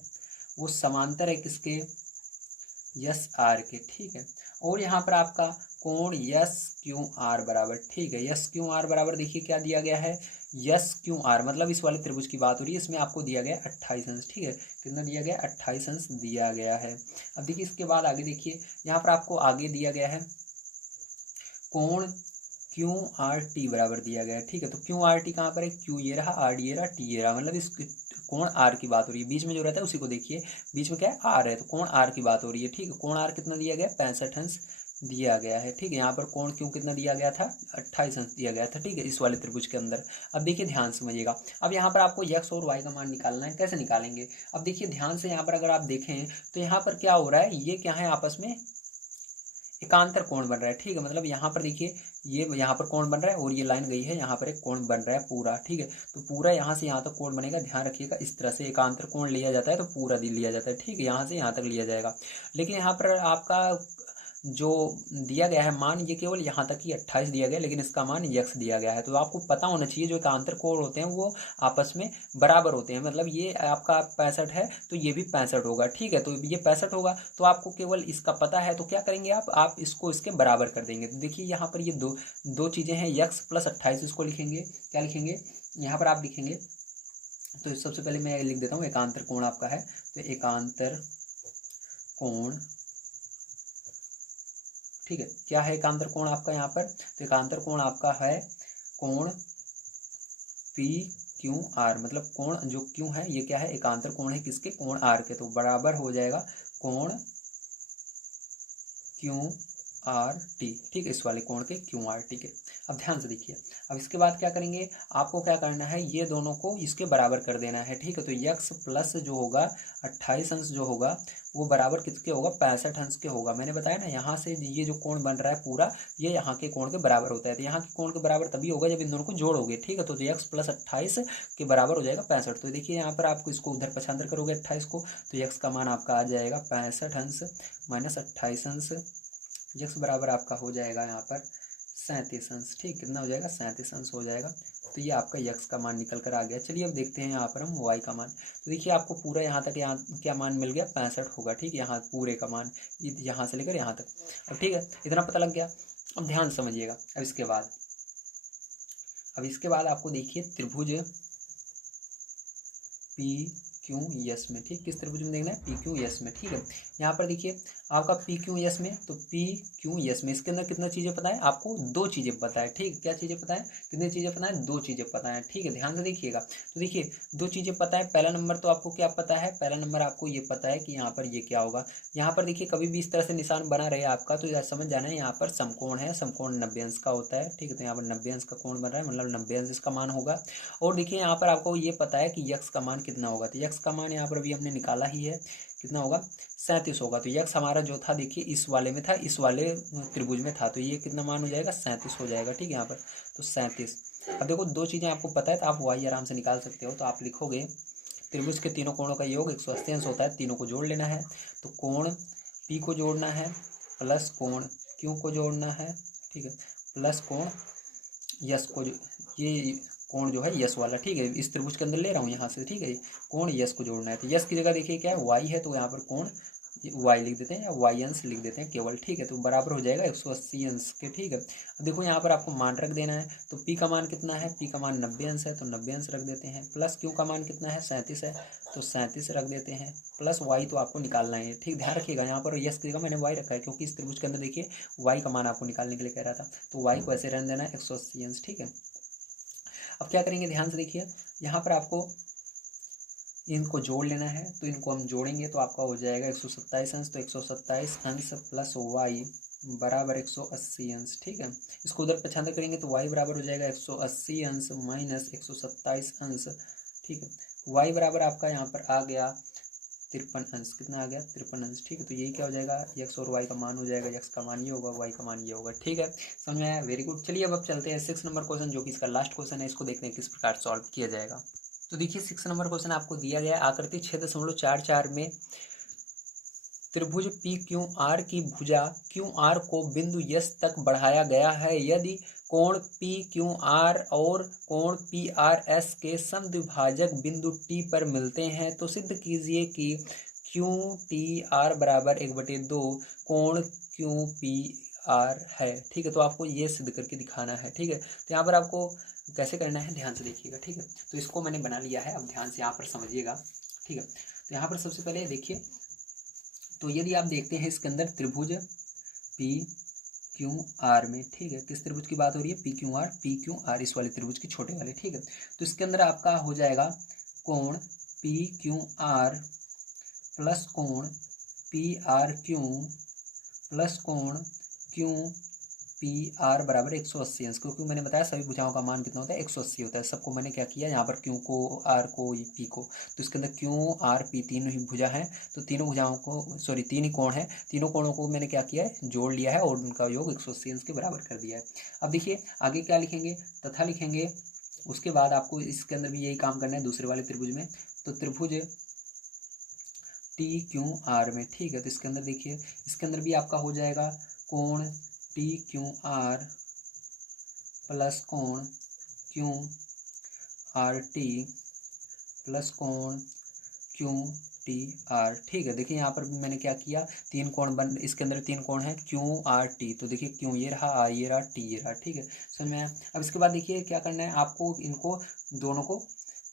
वो समांतर है किसके? यस आर के, ठीक है। और यहाँ पर आपका कोण यस क्यू आर बराबर, ठीक है। यस क्यू आर बराबर देखिए क्या दिया गया है? यस क्यू आर मतलब इस वाले त्रिभुज की बात हो रही है, इसमें आपको दिया गया 28 अंश, ठीक है। कितना दिया गया? 28 अंश दिया गया है। अब देखिए इसके बाद आगे देखिए, यहाँ पर आपको आगे दिया गया है कोण क्यू आर टी बराबर दिया गया है, ठीक है। तो क्यू आर टी कहाँ पर है? क्यू ये रहा, आर ये रहा, टी ये रहा, मतलब इस कोण आर की बात हो रही है। बीच में जो रहता है उसी को देखिए, बीच में क्या है? आर है, तो कोण आर की बात हो रही है, ठीक है। कोण आर कितना दिया गया? 65 अंश दिया गया है, ठीक है। यहाँ पर कोण क्यों कितना दिया गया था? 28 अंश दिया गया था, ठीक है, इस वाले त्रिभुज के अंदर। अब देखिए ध्यान समझिएगा। अब यहाँ पर आपको यक्स और वाई का मान निकालना है। कैसे निकालेंगे? अब देखिए ध्यान से, यहाँ पर अगर आप देखें तो यहाँ पर क्या हो रहा है? ये क्या है? आपस में एकांतर कोण बन रहा है, ठीक है। मतलब यहाँ पर देखिए ये यहाँ पर कोण बन रहा है और ये लाइन गई है, यहाँ पर एक कोण बन रहा है पूरा, ठीक है। तो पूरा यहाँ से यहाँ तक कोण बनेगा, ध्यान रखिएगा। इस तरह से एकांतर कोण लिया जाता है तो पूरा दिन लिया जाता है, ठीक है। यहाँ से यहाँ तक लिया जाएगा। लेकिन यहाँ पर आपका जो दिया गया है मान, ये केवल यहाँ तक ही 28 दिया गया, लेकिन इसका मान यक्स दिया गया है। तो आपको पता होना चाहिए जो एकांतर कोण होते हैं वो आपस में बराबर होते हैं। मतलब ये आपका 65 है तो ये भी 65 होगा, ठीक है। तो ये 65 होगा, तो आपको केवल इसका पता है, तो क्या करेंगे आप इसको इसके बराबर कर देंगे। तो देखिए यहाँ पर ये दो चीज़ें हैं, यक्स प्लस 28, इसको लिखेंगे, क्या लिखेंगे यहाँ पर आप लिखेंगे। तो सबसे पहले मैं लिख देता हूँ एकांतर कोण आपका है, तो एकांतर कोण, ठीक है। क्या है एकांतर कोण आपका यहाँ पर? तो एकांतर कोण आपका है कोण पी क्यू आर, मतलब कोण जो क्यू है ये क्या है, एकांतर कोण है किसके, कोण आर के, तो बराबर हो जाएगा कोण क्यू आर टी, ठीक है, इस वाले कोण के क्यू आर टी के। अब ध्यान से देखिए, अब इसके बाद क्या करेंगे, आपको क्या करना है, ये दोनों को इसके बराबर कर देना है, ठीक है। तो यक्स प्लस जो होगा 28 अंश जो होगा वो बराबर किसके होगा, 65 अंश के होगा। मैंने बताया ना, यहाँ से ये जो कोण बन रहा है पूरा, ये यहाँ के कोण के बराबर होता है। तो यहाँ के कोण के बराबर तभी होगा जब इन दोनों को जोड़ोगे, ठीक है। तो यक्स प्लस 28 के बराबर हो जाएगा 65। तो देखिए यहाँ पर आपको इसको उधर पक्षांतर करोगे 28 को, तो यक्स का मान आपका आ जाएगा 65 अंश माइनस 28 अंश, यक्स बराबर आपका हो जाएगा यहाँ पर 37 अंश, ठीक, कितना हो जाएगा, 37 अंश हो जाएगा। तो ये आपका यक्स का मान निकल कर आ गया। चलिए अब देखते हैं यहाँ पर हम वाई का मान। तो देखिए आपको पूरा यहाँ तक, यहाँ क्या मान मिल गया, 65 होगा, ठीक है, यहाँ पूरे का मान यहाँ से लेकर यहाँ तक। अब ठीक है, इतना पता लग गया। अब ध्यान समझिएगा, अब इसके बाद आपको देखिए त्रिभुज पी क्यू एस में, ठीक, किस त्रिभुज में देखना है, पी क्यू एस में, ठीक है। यहाँ पर देखिए आपका पी क्यू एस में, तो पी क्यू एस में इसके अंदर कितना चीज़ें पता है आपको, दो चीज़ें पता है, ठीक, क्या चीज़ें पता है, कितनी चीज़ें पता है, दो चीज़ें पता है, ठीक है, ध्यान से देखिएगा। तो देखिए दो चीज़ें पता है, पहला नंबर तो आपको क्या पता है, पहला नंबर आपको ये पता है कि यहाँ पर ये क्या होगा। यहाँ पर देखिए कभी भी इस तरह से निशान बना रहे आपका, तो समझ जाना है यहाँ पर समकोण है, समकोण 90 अंश का होता है, ठीक है। तो यहाँ पर 90 अंश का कोण बन रहा है, मतलब 90 अंश इसका मान होगा। और देखिए यहाँ पर आपको ये पता है कि यक्स का मान कितना होगा, तो यक्स का मान यहाँ पर अभी हमने निकाला ही है, कितना होगा, 37 होगा। तो यक्स हमारा जो था देखिए इस वाले में था, इस वाले त्रिभुज में था, तो ये कितना मान हो जाएगा, 37 हो जाएगा, ठीक है, यहाँ पर तो 37। अब देखो दो चीज़ें आपको पता है तो आप वाई आराम से निकाल सकते हो। तो आप लिखोगे त्रिभुज के तीनों कोणों का योग 180 अंश होता है, तीनों को जोड़ लेना है। तो कोण पी को जोड़ना है प्लस कोण क्यू को जोड़ना है, ठीक है, प्लस कोण यस को, ये कोण जो है यस वाला, ठीक है, इस त्रिभुज के अंदर ले रहा हूँ यहाँ से, ठीक है, कोण यस को जोड़ना है। तो यस की जगह देखिए क्या है, वाई है, तो यहाँ पर कोण वाई लिख देते हैं या वाई अंश लिख देते हैं केवल, ठीक है। तो बराबर हो जाएगा 180 अंश के, ठीक है। अब देखो यहाँ पर आपको मान रख देना है, तो पी का मान कितना है, पी का मान 90 अंश है, तो 90 अंश रख देते हैं, प्लस क्यू का मान कितना है, 37 है, तो 37 रख देते हैं, प्लस वाई तो आपको निकालना है, ठीक, ध्यान रखिएगा। यहाँ पर यस की जगह मैंने वाई रखा है, क्योंकि इस त्रिभुज के अंदर देखिए वाई का मान आपको निकालने के लिए कह रहा था, तो वाई को ऐसे रहने देना है 180 अंश, ठीक है। अब क्या करेंगे, ध्यान से देखिए, यहाँ पर आपको इनको जोड़ लेना है, तो इनको हम जोड़ेंगे तो आपका हो जाएगा 127 अंश, तो 127 अंश प्लस वाई बराबर 180 अंश, ठीक है। इसको उधर पक्षांतर करेंगे तो वाई बराबर हो जाएगा 180 अंश माइनस 127 अंश, ठीक है। वाई बराबर आपका यहाँ पर आ गया 53 अंश, कितना आ गया, 53 अंश, ठीक है। तो यही क्या हो जाएगा, एक्स और वाई का मान हो जाएगा, एक्स का मान ये होगा, वाई का मान ये होगा, ठीक है, समझ में आया, वेरी गुड। चलिए अब चलते हैं 6 नंबर क्वेश्चन, जो कि इसका लास्ट क्वेश्चन है, इसको देखते हैं किस प्रकार सॉल्व किया जाएगा। तो देखिए 6 नंबर क्वेश्चन आपको दिया गया है, आकृति 6.44 में त्रिभुज पी क्यू आर की भुजा क्यू आर को बिंदु यस तक बढ़ाया गया है। यदि कोण पी क्यू आर और कोण पी आर एस के समद्विभाजक बिंदु टी पर मिलते हैं तो सिद्ध कीजिए कि क्यू टी आर बराबर 1/2 कोण क्यू पी आर है, ठीक है। तो आपको ये सिद्ध करके दिखाना है, ठीक है। तो यहाँ पर आपको कैसे करना है, ध्यान से देखिएगा, ठीक है। तो इसको मैंने बना लिया है, अब ध्यान से यहाँ पर समझिएगा, ठीक है। तो यहाँ पर सबसे पहले देखिए, तो यदि आप देखते हैं इसके अंदर त्रिभुज पी क्यू आर में, ठीक है, किस त्रिभुज की बात हो रही है, पी क्यू आर, इस वाले त्रिभुज की छोटे वाले, ठीक है। तो इसके अंदर आपका हो जाएगा कोण पी क्यू आर प्लस कोण पी आर क्यू प्लस कोण क्यू पी आर बराबर 180 अंश, क्योंकि मैंने बताया सभी भुजाओं का मान कितना होता है, 180 होता है। सबको मैंने क्या किया, यहाँ पर क्यू को, आर को, पी को, तो इसके अंदर क्यू आर पी तीनों ही भुजा हैं, तो तीनों भुजाओं को, सॉरी तीन ही कोण है, तीनों कोणों को मैंने क्या किया है, जोड़ लिया है और उनका योग 180 अंश के बराबर कर दिया है। अब देखिए आगे क्या लिखेंगे, तथा लिखेंगे, उसके बाद आपको इसके अंदर भी यही काम करना है दूसरे वाले त्रिभुज में। तो त्रिभुज टी क्यू आर में, ठीक है, तो इसके अंदर देखिए, इसके अंदर भी आपका हो जाएगा कोण टी क्यू आर प्लस कोण क्यू आर टी प्लस कोण क्यू टी आर, ठीक है। देखिए यहाँ पर भी मैंने क्या किया, तीन कोण बन, इसके अंदर तीन कोण है क्यू आर टी, तो देखिए क्यू ये रहा, आर ये रहा, टी ये रहा, ठीक है, समझ में आया। अब इसके बाद देखिए क्या करना है आपको, इनको दोनों को,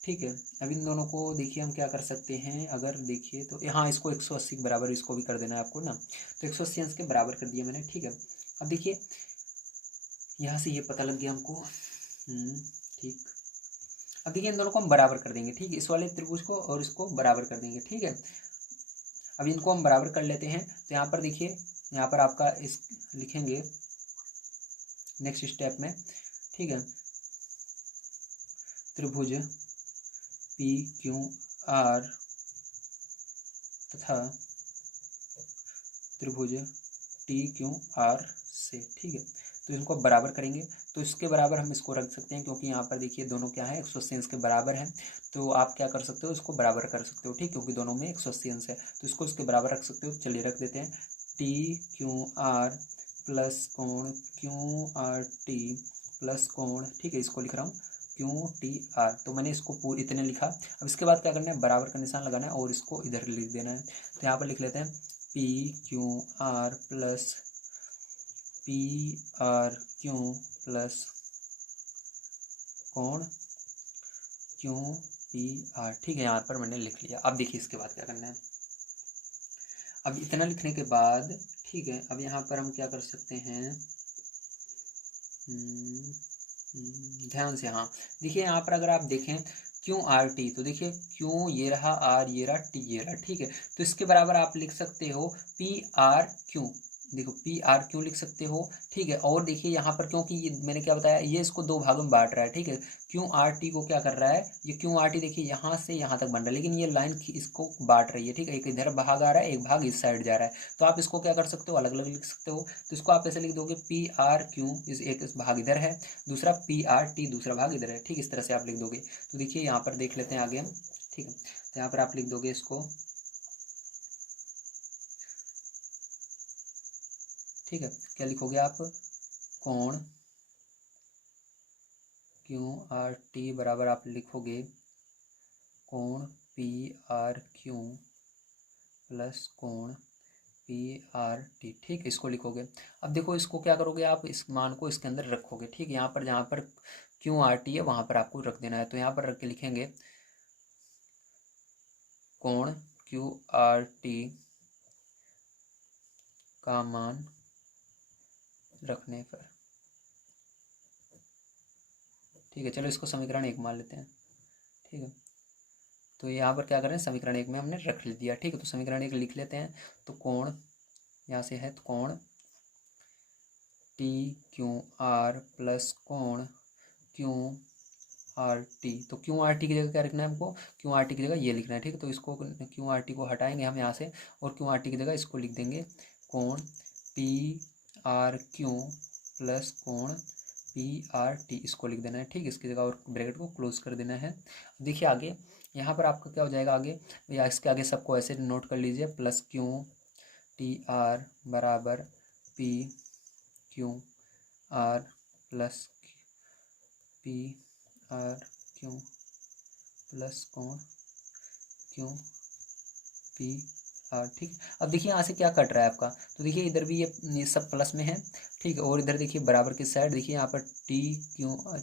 ठीक है, अब इन दोनों को देखिए हम क्या कर सकते हैं, अगर देखिए तो यहाँ इसको 180 के बराबर इसको भी कर देना है आपको ना, तो 180 अंश के बराबर कर दिया मैंने, ठीक है। अब देखिए यहाँ से ये पता लग गया हमको, ठीक, अब देखिए इन दोनों को हम बराबर कर देंगे, ठीक है, इस वाले त्रिभुज को और इसको बराबर कर देंगे, ठीक है। अब इनको हम बराबर कर लेते हैं, तो यहाँ पर देखिए, यहाँ पर आपका इस लिखेंगे नेक्स्ट स्टेप में, ठीक है, त्रिभुज पी क्यू आर तथा त्रिभुज टी क्यू आर से, ठीक है। तो इनको बराबर करेंगे, तो इसके बराबर हम इसको रख सकते हैं, क्योंकि यहाँ पर देखिए दोनों क्या है 180 अंश के बराबर हैं, तो आप क्या कर सकते हो, इसको बराबर कर सकते हो, ठीक, क्योंकि दोनों में 180 अंश है, तो इसको इसके बराबर रख सकते हो। चलिए रख देते हैं, टी क्यू आर प्लस कोण क्यू आर टी प्लस कोण, ठीक है, इसको लिख रहा हूँ क्यू टी आर। तो मैंने इसको पूरे इतने लिखा। अब इसके बाद क्या करना है, बराबर का निशान लगाना है और इसको इधर लिख देना है। तो यहाँ पर लिख लेते हैं P Q R plus P R Q plus कोण क्यू पी आर, ठीक है, यहाँ पर मैंने लिख लिया। अब देखिए इसके बाद क्या करना है, अब इतना लिखने के बाद, ठीक है, अब यहाँ पर हम क्या कर सकते हैं, ध्यान से, हाँ देखिए यहाँ पर अगर आप देखें क्यू आर टी, तो देखिए क्यू ये रहा, आर ये रहा, टी ये रहा, ठीक है। तो इसके बराबर आप लिख सकते हो पी आर क्यू, देखो पी आर क्यू लिख सकते हो, ठीक है। और देखिए यहाँ पर क्योंकि ये मैंने क्या बताया, ये इसको दो भागों में बांट रहा है, ठीक है। क्यू आर टी को क्या कर रहा है, ये क्यू आर टी देखिए यहाँ से यहाँ तक बन रहा है, लेकिन ये लाइन इसको बांट रही है, ठीक है, एक इधर भाग आ रहा है, एक भाग इस साइड जा रहा है। तो आप इसको क्या कर सकते हो, अलग अलग लिख सकते हो। तो इसको आप ऐसे लिख दोगे, पी आर क्यू इस एक भाग इधर है, दूसरा पी आर टी दूसरा भाग इधर है, ठीक, इस तरह से आप लिख दोगे। तो देखिए यहाँ पर देख लेते हैं आगे हम, ठीक है। तो यहाँ पर आप लिख दोगे इसको, ठीक है, क्या लिखोगे आप, कोण क्यू आर टी बराबर आप लिखोगे कोण पी आर क्यू प्लस कोण पी आर टी, ठीक, इसको लिखोगे। अब देखो इसको क्या करोगे आप, इस मान को इसके अंदर रखोगे, ठीक, यहाँ पर जहाँ पर क्यू आर टी है वहाँ पर आपको रख देना है। तो यहाँ पर रख के लिखेंगे कोण क्यू आर टी का मान रखने पर, ठीक है। चलो इसको समीकरण 1 मान लेते हैं, ठीक है। तो यहाँ पर क्या करें, समीकरण 1 में हमने रख दिया, ठीक है। तो समीकरण 1 लिख लेते हैं। तो कोण यहाँ से है, तो कोण टी क्यू आर प्लस कोण क्यू आर टी, तो क्यू आर टी की जगह क्या लिखना है हमको, क्यू आर टी की जगह ये लिखना है, ठीक है। तो इसको क्यू आर टी को हटाएंगे हम यहाँ से, और क्यू आर टी की जगह इसको लिख देंगे कोण पी आर क्यू प्लस कोण पी आर टी, इसको लिख देना है, ठीक, इसकी जगह और ब्रैकेट को क्लोज कर देना है। देखिए आगे यहाँ पर आपका क्या हो जाएगा आगे, या इसके आगे सबको ऐसे नोट कर लीजिए, प्लस क्यू टी आर बराबर P Q R plus P R Q plus कोण क्यू पी आर, ठीक। अब देखिए यहाँ से क्या कट रहा है आपका, तो देखिए इधर भी ये सब प्लस में है, ठीक है। और इधर देखिए बराबर की साइड देखिए यहाँ पर टी क्यू आर,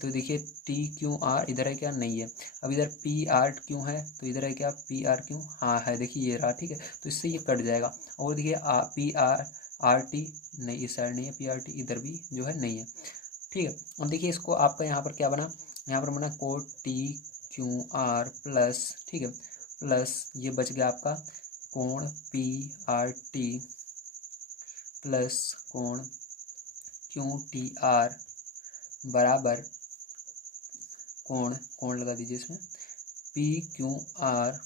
तो देखिए टी क्यू आर इधर है क्या, नहीं है। अब इधर पी आर क्यू है, तो इधर है क्या पी आर क्यू, हाँ है, देखिए ये रहा, ठीक है। तो इससे ये कट जाएगा। और देखिए पी आर आर टी नहीं, इस साइड नहीं है, पी आर टी इधर भी जो है नहीं है, ठीक है। और देखिए इसको आपका यहाँ पर क्या बना, यहाँ पर बना कोट टी क्यू आर प्लस, ठीक है, प्लस ये बच गया आपका कोण पी आर टी प्लस कोण क्यू टी आर बराबर कोण, कोण लगा दीजिए इसमें, पी क्यू आर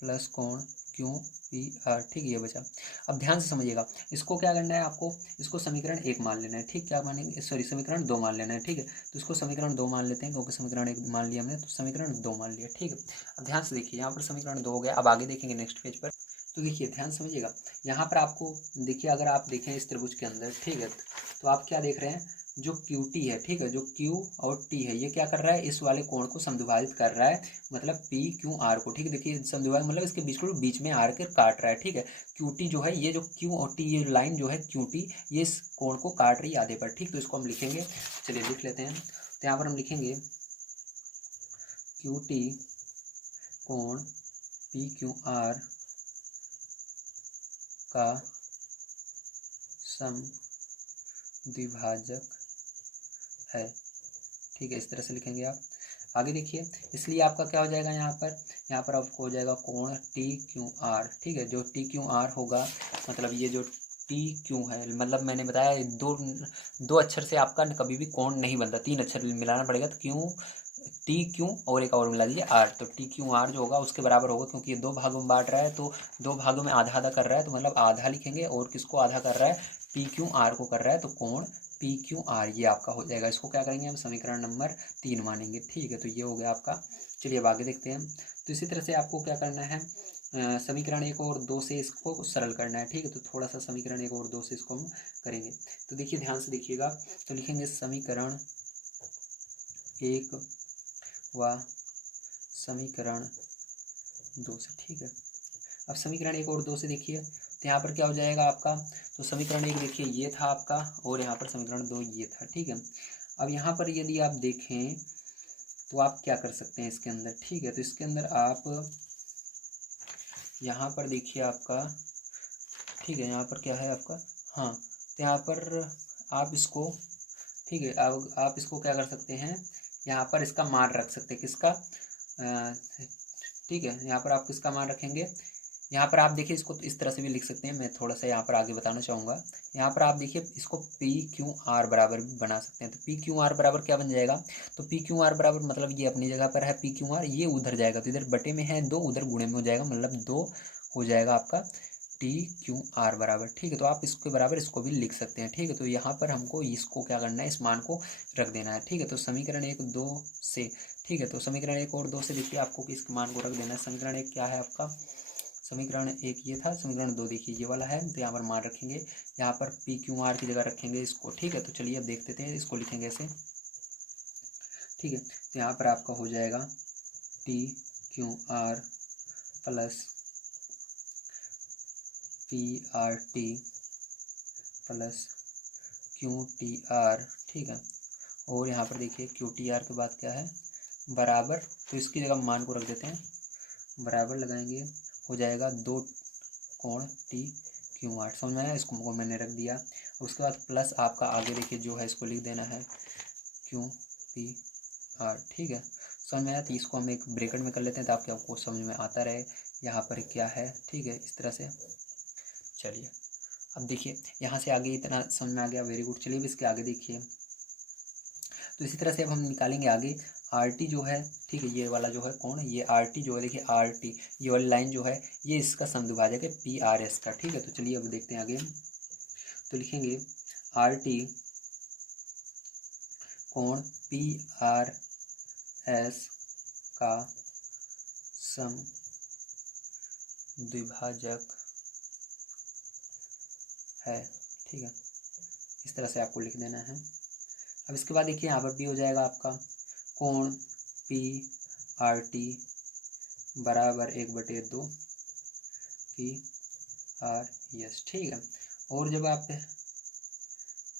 प्लस कोण क्यू पी आर, ठीक, ये बचा। अब ध्यान से समझिएगा, इसको क्या करना है आपको, इसको समीकरण 1 मान लेना है, ठीक, क्या मानेंगे, सॉरी समीकरण 2 मान लेना है, ठीक है। तो इसको समीकरण 2 मान लेते हैं, क्योंकि समीकरण 1 मान लिया हमने, तो समीकरण 2 मान लिया, ठीक है। अब ध्यान से देखिए, यहाँ पर समीकरण 2 हो गया। अब आगे देखेंगे नेक्स्ट पेज पर। तो देखिए ध्यान समझिएगा, यहाँ पर आपको देखिए, अगर आप देखें इस त्रिभुज के अंदर, ठीक है, तो आप क्या देख रहे हैं, जो क्यू टी है, ठीक है, जो क्यू और टी है, ये क्या कर रहा है, इस वाले कोण को समद्विभाजित कर रहा है, मतलब पी क्यू आर को, ठीक है। देखिए समद्विभाजित मतलब इसके बीच में आर के काट रहा है, ठीक है। क्यू टी जो है, ये जो क्यू और टी ये लाइन जो है क्यू टी, ये इस कोण को काट रही है आधे पर, ठीक। तो इसको हम लिखेंगे, चलिए लिख लेते हैं। तो यहाँ पर हम लिखेंगे क्यू टी कोण पी क्यू आर का समद्विभाजक है, ठीक है, इस तरह से लिखेंगे आप। आगे देखिए, इसलिए आपका क्या हो जाएगा यहाँ पर आपको हो जाएगा कोण टी क्यू आर। ठीक है, जो टी क्यू आर होगा, मतलब ये जो टी क्यू है, मतलब मैंने बताया दो दो अक्षर से आपका कभी भी कोण नहीं बनता, तीन अक्षर मिलाना पड़ेगा। तो क्यू, टी क्यू और एक और मिला दीजिए आर, तो टी क्यू आर जो होगा उसके बराबर होगा, क्योंकि ये दो भागों में बांट रहा है तो दो भागों में आधा आधा कर रहा है, तो मतलब आधा लिखेंगे और किसको आधा कर रहा है, पी क्यू आर को कर रहा है, तो कोण पी क्यू आर ये आपका हो जाएगा। इसको क्या करेंगे हम, समीकरण नंबर 3 मानेंगे। ठीक है, तो ये हो गया आपका। चलिए अब आगे देखते हैं। तो इसी तरह से आपको क्या करना है, समीकरण 1 और 2 से इसको सरल करना है। ठीक है, तो थोड़ा सा समीकरण 1 और 2 से इसको हम करेंगे। तो देखिए ध्यान से देखिएगा, तो लिखेंगे समीकरण 1 व समीकरण 2 से। ठीक है, अब समीकरण 1 और 2 से देखिए, तो यहाँ पर क्या हो जाएगा आपका, तो समीकरण 1 देखिए ये था आपका, और यहाँ पर समीकरण 2 ये था। ठीक है, अब यहाँ पर यदि आप देखें तो आप क्या कर सकते हैं इसके अंदर। ठीक है, तो इसके अंदर आप यहाँ पर देखिए आपका, ठीक है, यहाँ पर क्या है आपका, हाँ, तो यहाँ पर आप इसको, ठीक है, अब आप इसको क्या कर सकते हैं, यहाँ पर इसका मान रख सकते हैं, किसका, ठीक है, यहाँ पर आप किसका मान रखेंगे, यहाँ पर आप देखिए इसको इस तरह से भी लिख सकते हैं, मैं थोड़ा सा यहाँ पर आगे बताना चाहूँगा। यहाँ पर आप देखिए इसको पी क्यू आर बराबर भी बना सकते हैं। तो पी क्यू आर बराबर क्या बन जाएगा, तो पी क्यू आर बराबर मतलब ये अपनी जगह पर है पी क्यू आर, ये उधर जाएगा, तो इधर बटे में है 2, उधर गुणे में हो जाएगा, मतलब 2 हो जाएगा आपका टी क्यू आर बराबर। ठीक है, तो आप इसके बराबर इसको भी लिख सकते हैं। ठीक है, तो यहाँ पर हमको इसको क्या करना है, इस मान को रख देना है। ठीक है, तो समीकरण 1 2 से, ठीक है, तो समीकरण 1 और 2 से देखिए आपको किस मान को रख देना है। समीकरण 1 क्या है आपका, समीकरण 1 ये था, समीकरण 2 देखिए ये वाला है, तो यहाँ पर मान रखेंगे, यहाँ पर पी क्यू आर की जगह रखेंगे इसको। ठीक है, तो चलिए अब देख लेते हैं, इसको लिखेंगे ऐसे। ठीक है, तो यहाँ पर आपका हो जाएगा T Q R plus P R T plus Q T are. ठीक है, और यहाँ पर देखिए क्यू टी आर के बाद क्या है, बराबर, तो इसकी जगह मान को रख देते हैं, बराबर लगाएंगे, हो जाएगा 2 कोण टी क्यू आर। समझ में आया, इसको मैंने रख दिया। उसके बाद प्लस आपका आगे देखिए जो है इसको लिख देना है क्यू पी आर। ठीक है, समझ में आया, तो इसको हम एक ब्रैकेट में कर लेते हैं ताकि आपको समझ में आता रहे यहाँ पर क्या है। ठीक है, इस तरह से। चलिए अब देखिए यहाँ से आगे इतना समझ में आ गया, वेरी गुड। चलिए अब इसके आगे देखिए, तो इसी तरह से अब हम निकालेंगे आगे आर टी जो है। ठीक है, ये वाला जो है कौन, ये आर टी जो है, देखिए आर टी ये वाली लाइन जो है ये इसका समद्विभाजक है पी आर एस का। ठीक है, तो चलिए अब देखते हैं आगे, तो लिखेंगे आर टी कोण पी आर एस का समद्विभाजक है। ठीक है, इस तरह से आपको लिख देना है। अब इसके बाद देखिए यहाँ पर भी हो जाएगा आपका कोण पी आर टी बराबर 1/2 पी आर एस। ठीक है, और जब आप,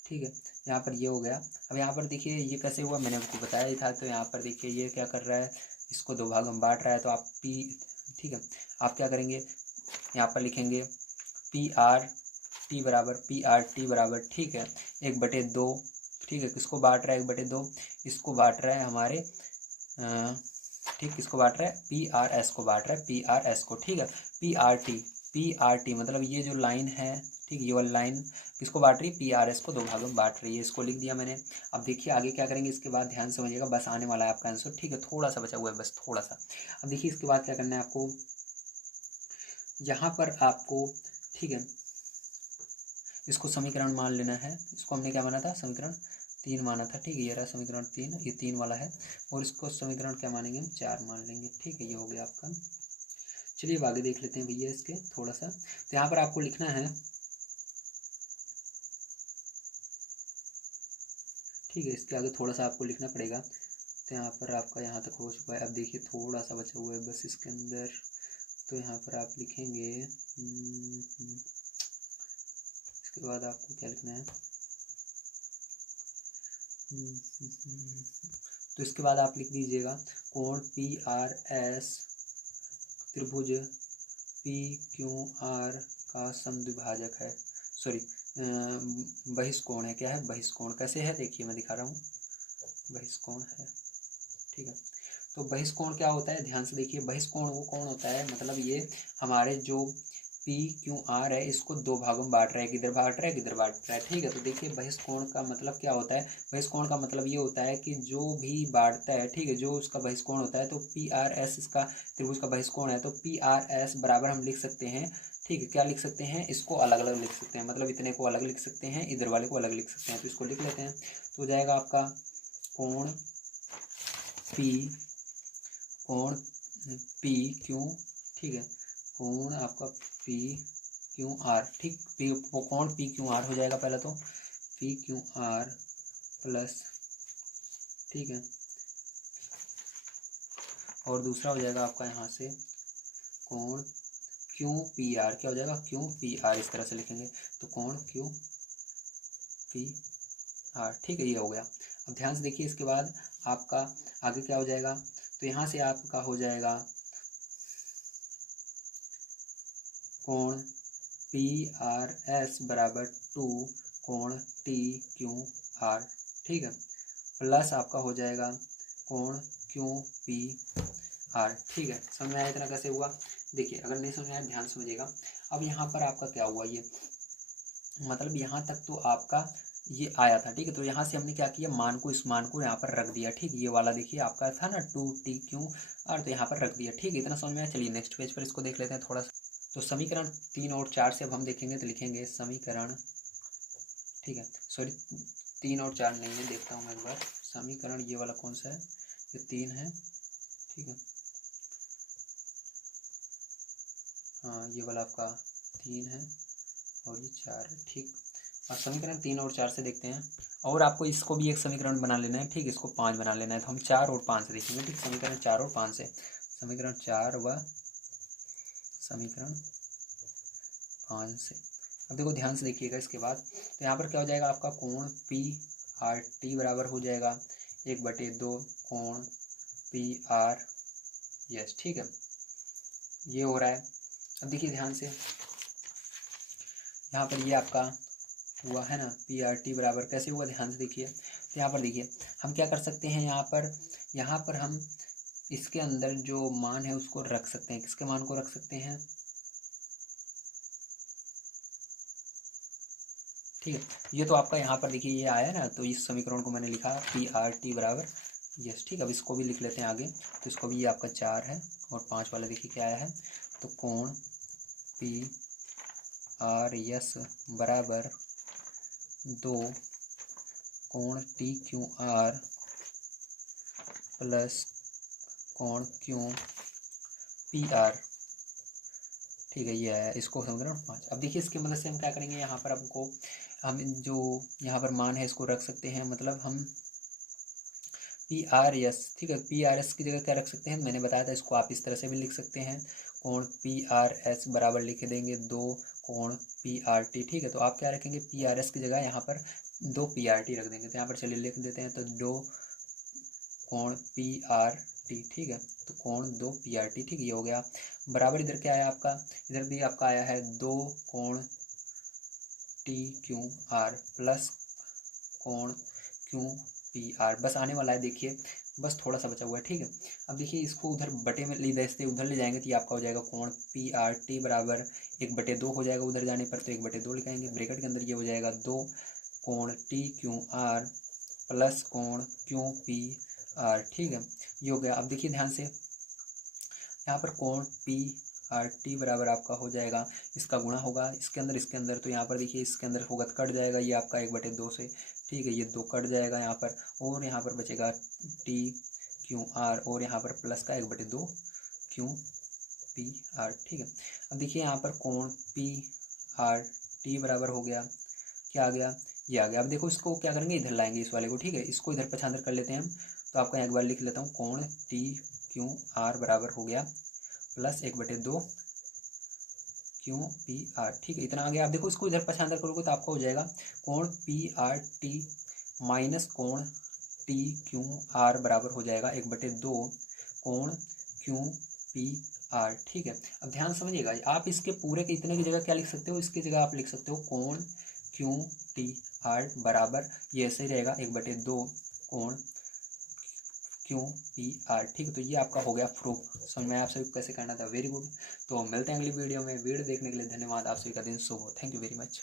ठीक है, यहाँ पर ये हो गया। अब यहाँ पर देखिए ये कैसे हुआ, मैंने आपको बताया ही था। तो यहाँ पर देखिए ये क्या कर रहा है, इसको दो भागों में बांट रहा है, तो आप पी, ठीक है, आप क्या करेंगे, यहाँ पर लिखेंगे पी आर टी बराबर पी आर टी बराबर, ठीक है, 1/2। ठीक है, किसको बांट रहा है, 1/2, इसको बांट रहा है हमारे, ठीक, किसको बांट रहा है, पी आर एस को बांट रहा है, पी आर एस को। ठीक है, पी आर टी मतलब ये जो लाइन है, ठीक, ये वाली लाइन किसको बांट रही है, पी आर एस को दो भागों में बांट रही है, इसको लिख दिया मैंने। अब देखिए आगे क्या करेंगे, इसके बाद ध्यान समझिएगा, बस आने वाला है आपका आंसर। ठीक है, थोड़ा सा बचा हुआ है, बस थोड़ा सा। अब देखिए इसके बाद क्या करना है आपको, यहाँ पर आपको, ठीक है, इसको समीकरण मान लेना है। इसको हमने क्या माना था, समीकरण 3 माना था। ठीक है, ये रहा समीकरण 3, ये 3 वाला है, और इसको समीकरण क्या मानेंगे, हम 4 मान लेंगे। ठीक है, ये हो गया आपका। चलिए अब आगे देख लेते हैं भैया इसके थोड़ा सा। तो यहाँ पर आपको लिखना है, ठीक है, इसके आगे थोड़ा सा आपको लिखना पड़ेगा। तो यहाँ पर आपका यहाँ तक हो चुका है। अब देखिए थोड़ा सा बचा हुआ है बस इसके अंदर। तो यहाँ पर आप लिखेंगे, इसके बाद आपको क्या लिखना है, तो इसके बाद आप लिख दीजिएगा कोण पी आर एस त्रिभुज पी क्यू आर का समद्विभाजक है, सॉरी बहिष्कोण है। क्या है, बहिष्कोण। कैसे है देखिए मैं दिखा रहा हूँ, बहिष्कोण है। ठीक है, तो बहिष्कोण क्या होता है, ध्यान से देखिए, बहिष्कोण वो कोण होता है, मतलब ये हमारे जो पी क्यू आर है इसको दो भागों में बांट रहा है, किधर बांट रहा है, किधर बांट रहा है, ठीक है। तो देखिए बहिष्कोण का मतलब क्या होता है, बहिष्कोण का मतलब ये होता है कि जो भी बांटता है, ठीक है, जो उसका बहिष्कोण होता है, तो पी आर एस इसका त्रिभुज का बहिष्कोण है, तो पी आर एस बराबर हम लिख सकते हैं, ठीक है, क्या लिख सकते हैं, इसको अलग अलग लिख सकते हैं, मतलब इतने को अलग लिख सकते हैं, इधर वाले को अलग लिख सकते हैं, तो इसको लिख लेते हैं। तो हो जाएगा आपका कोण पी, कोण पी क्यू, ठीक है, कोण आपका पी क्यू आर, ठीक, पी कोण पी क्यू आर हो जाएगा पहला, तो पी क्यू आर प्लस, ठीक है, और दूसरा हो जाएगा आपका यहाँ से कोण क्यू पी आर, क्या हो जाएगा, क्यू पी आर, इस तरह से लिखेंगे, तो कोण क्यू पी आर, ठीक है, ये हो गया। अब ध्यान से देखिए इसके बाद आपका आगे क्या हो जाएगा, तो यहाँ से आपका हो जाएगा कोण पी आर एस बराबर टू कोण टी क्यू आर, ठीक है, प्लस आपका हो जाएगा कोण क्यू पी आर, ठीक है। समझ में आया इतना कैसे हुआ, देखिए अगर नहीं समझ में आया ध्यान समझिएगा। अब यहाँ पर आपका क्या हुआ, ये मतलब यहाँ तक तो आपका ये आया था, ठीक है, तो यहाँ से हमने क्या किया, मान को, इस मान को यहाँ पर रख दिया, ठीक, ये वाला देखिए आपका था ना टू टी क्यू आर, तो यहाँ पर रख दिया, ठीक है, इतना समझ में आया। चलिए नेक्स्ट पेज पर इसको देख लेते हैं थोड़ा सा। तो समीकरण 3 और 4 से अब हम देखेंगे, तो लिखेंगे समीकरण, ठीक है, सॉरी 3 और 4 नहीं है, देखता हूँ मैं एक बार, समीकरण ये वाला कौन सा है, ये 3 है, ठीक है, हाँ ये वाला आपका 3 है और ये 4 है, ठीक। और समीकरण 3 और 4 से देखते हैं, और आपको इसको भी एक समीकरण बना लेना है, ठीक, इसको 5 बना लेना है, तो हम 4 और 5 से देखेंगे, ठीक, समीकरण 4 और 5 से, समीकरण 4 व समीकरण 5 से। अब देखो ध्यान से देखिएगा इसके बाद, तो यहाँ पर क्या हो जाएगा आपका कोण पी आर टी बराबर हो जाएगा 1/2 कोण पी आर यस, ठीक है, ये हो रहा है। अब देखिए ध्यान से, यहाँ पर ये आपका हुआ है ना, पी आर टी बराबर कैसे हुआ, ध्यान से देखिए, तो यहाँ पर देखिए हम क्या कर सकते हैं, यहाँ पर हम इसके अंदर जो मान है उसको रख सकते हैं, किसके मान को रख सकते हैं, ठीक है, ये तो आपका यहाँ पर देखिए ये आया ना, तो इस समीकरण को मैंने लिखा पी आर टी बराबर यस, ठीक, अब इसको भी लिख लेते हैं आगे, तो इसको भी ये आपका 4 है और 5 वाला देखिए क्या आया है, तो कोण पी आर यस बराबर 2 कोण टी क्यू आर प्लस कोण क्यू पी आर, ठीक है, ये आया, इसको समीकरण 5। अब देखिए इसकी मदद से हम क्या करेंगे, यहाँ पर हमको हम जो यहाँ पर मान है इसको रख सकते हैं, मतलब हम पी आर एस, ठीक है, पी आर एस की जगह क्या रख सकते हैं, मैंने बताया था, इसको आप इस तरह से भी लिख सकते हैं, कोण पी आर एस बराबर लिख देंगे 2 कोण पी आर टी, ठीक है, तो आप क्या रखेंगे, पी आर एस की जगह यहाँ पर 2 पी आर टी रख देंगे, तो यहाँ पर चलिए लिख देते हैं, तो 2 कोण पी आर टी, ठीक है, तो कोण 2 पी आर टी, ठीक, ये हो गया, बराबर इधर क्या आया आपका, इधर भी आपका आया है 2 कोण टी क्यू आर प्लस कोण क्यू पी आर, बस आने वाला है देखिए, बस थोड़ा सा बचा हुआ है, ठीक है। अब देखिए इसको उधर बटे में ले दे उधर ले जाएंगे, तो ये आपका हो जाएगा कोण पी आर टी बराबर 1/2 हो जाएगा, उधर जाने पर तो 1/2 लिखाएंगे, ब्रैकेट के अंदर ये हो जाएगा 2 कोण टी क्यू आर प्लस कोण क्यू पी आर, ठीक है, ये हो गया। अब देखिए ध्यान से, यहाँ पर कोण पी आर टी बराबर आपका हो जाएगा, इसका गुणा होगा इसके अंदर, तो यहाँ पर देखिए इसके अंदर होगा तो कट जाएगा ये आपका 1/2 से, ठीक है, ये 2 कट जाएगा यहाँ पर, और यहाँ पर बचेगा टी क्यू आर, और यहाँ पर प्लस का 1/2 क्यू पी आर, ठीक है। अब देखिए यहाँ पर कोण पी आर टी बराबर हो गया, क्या आ गया, ये आ गया। अब देखो इसको क्या करेंगे, इधर लाएंगे इस वाले को, ठीक है, इसको इधर पछांदर कर लेते हैं हम, तो आपका एक बार लिख लेता हूँ, कोण टी क्यू आर बराबर हो गया प्लस 1/2 क्यू पी आर, ठीक है, इतना आ गया। आप देखो इसको इधर पछांदर करोगे तो आपका हो जाएगा कोण पी आर टी माइनस कोण टी क्यू आर बराबर हो जाएगा 1/2 कोण क्यू पी आर, ठीक है। अब ध्यान समझिएगा, आप इसके पूरे के इतने की जगह क्या लिख सकते हो, इसकी जगह आप लिख सकते हो कोण क्यू टी आर बराबर, ये ऐसे ही रहेगा 1/2 कोण QR। ठीक है, तो ये आपका हो गया प्रूफ। समझ में आया आप सभी को कैसे करना था। Very good. तो मिलते हैं अगली वीडियो में। वीडियो देखने के लिए धन्यवाद। आप सभी का दिन शुभ हो। Thank you very much.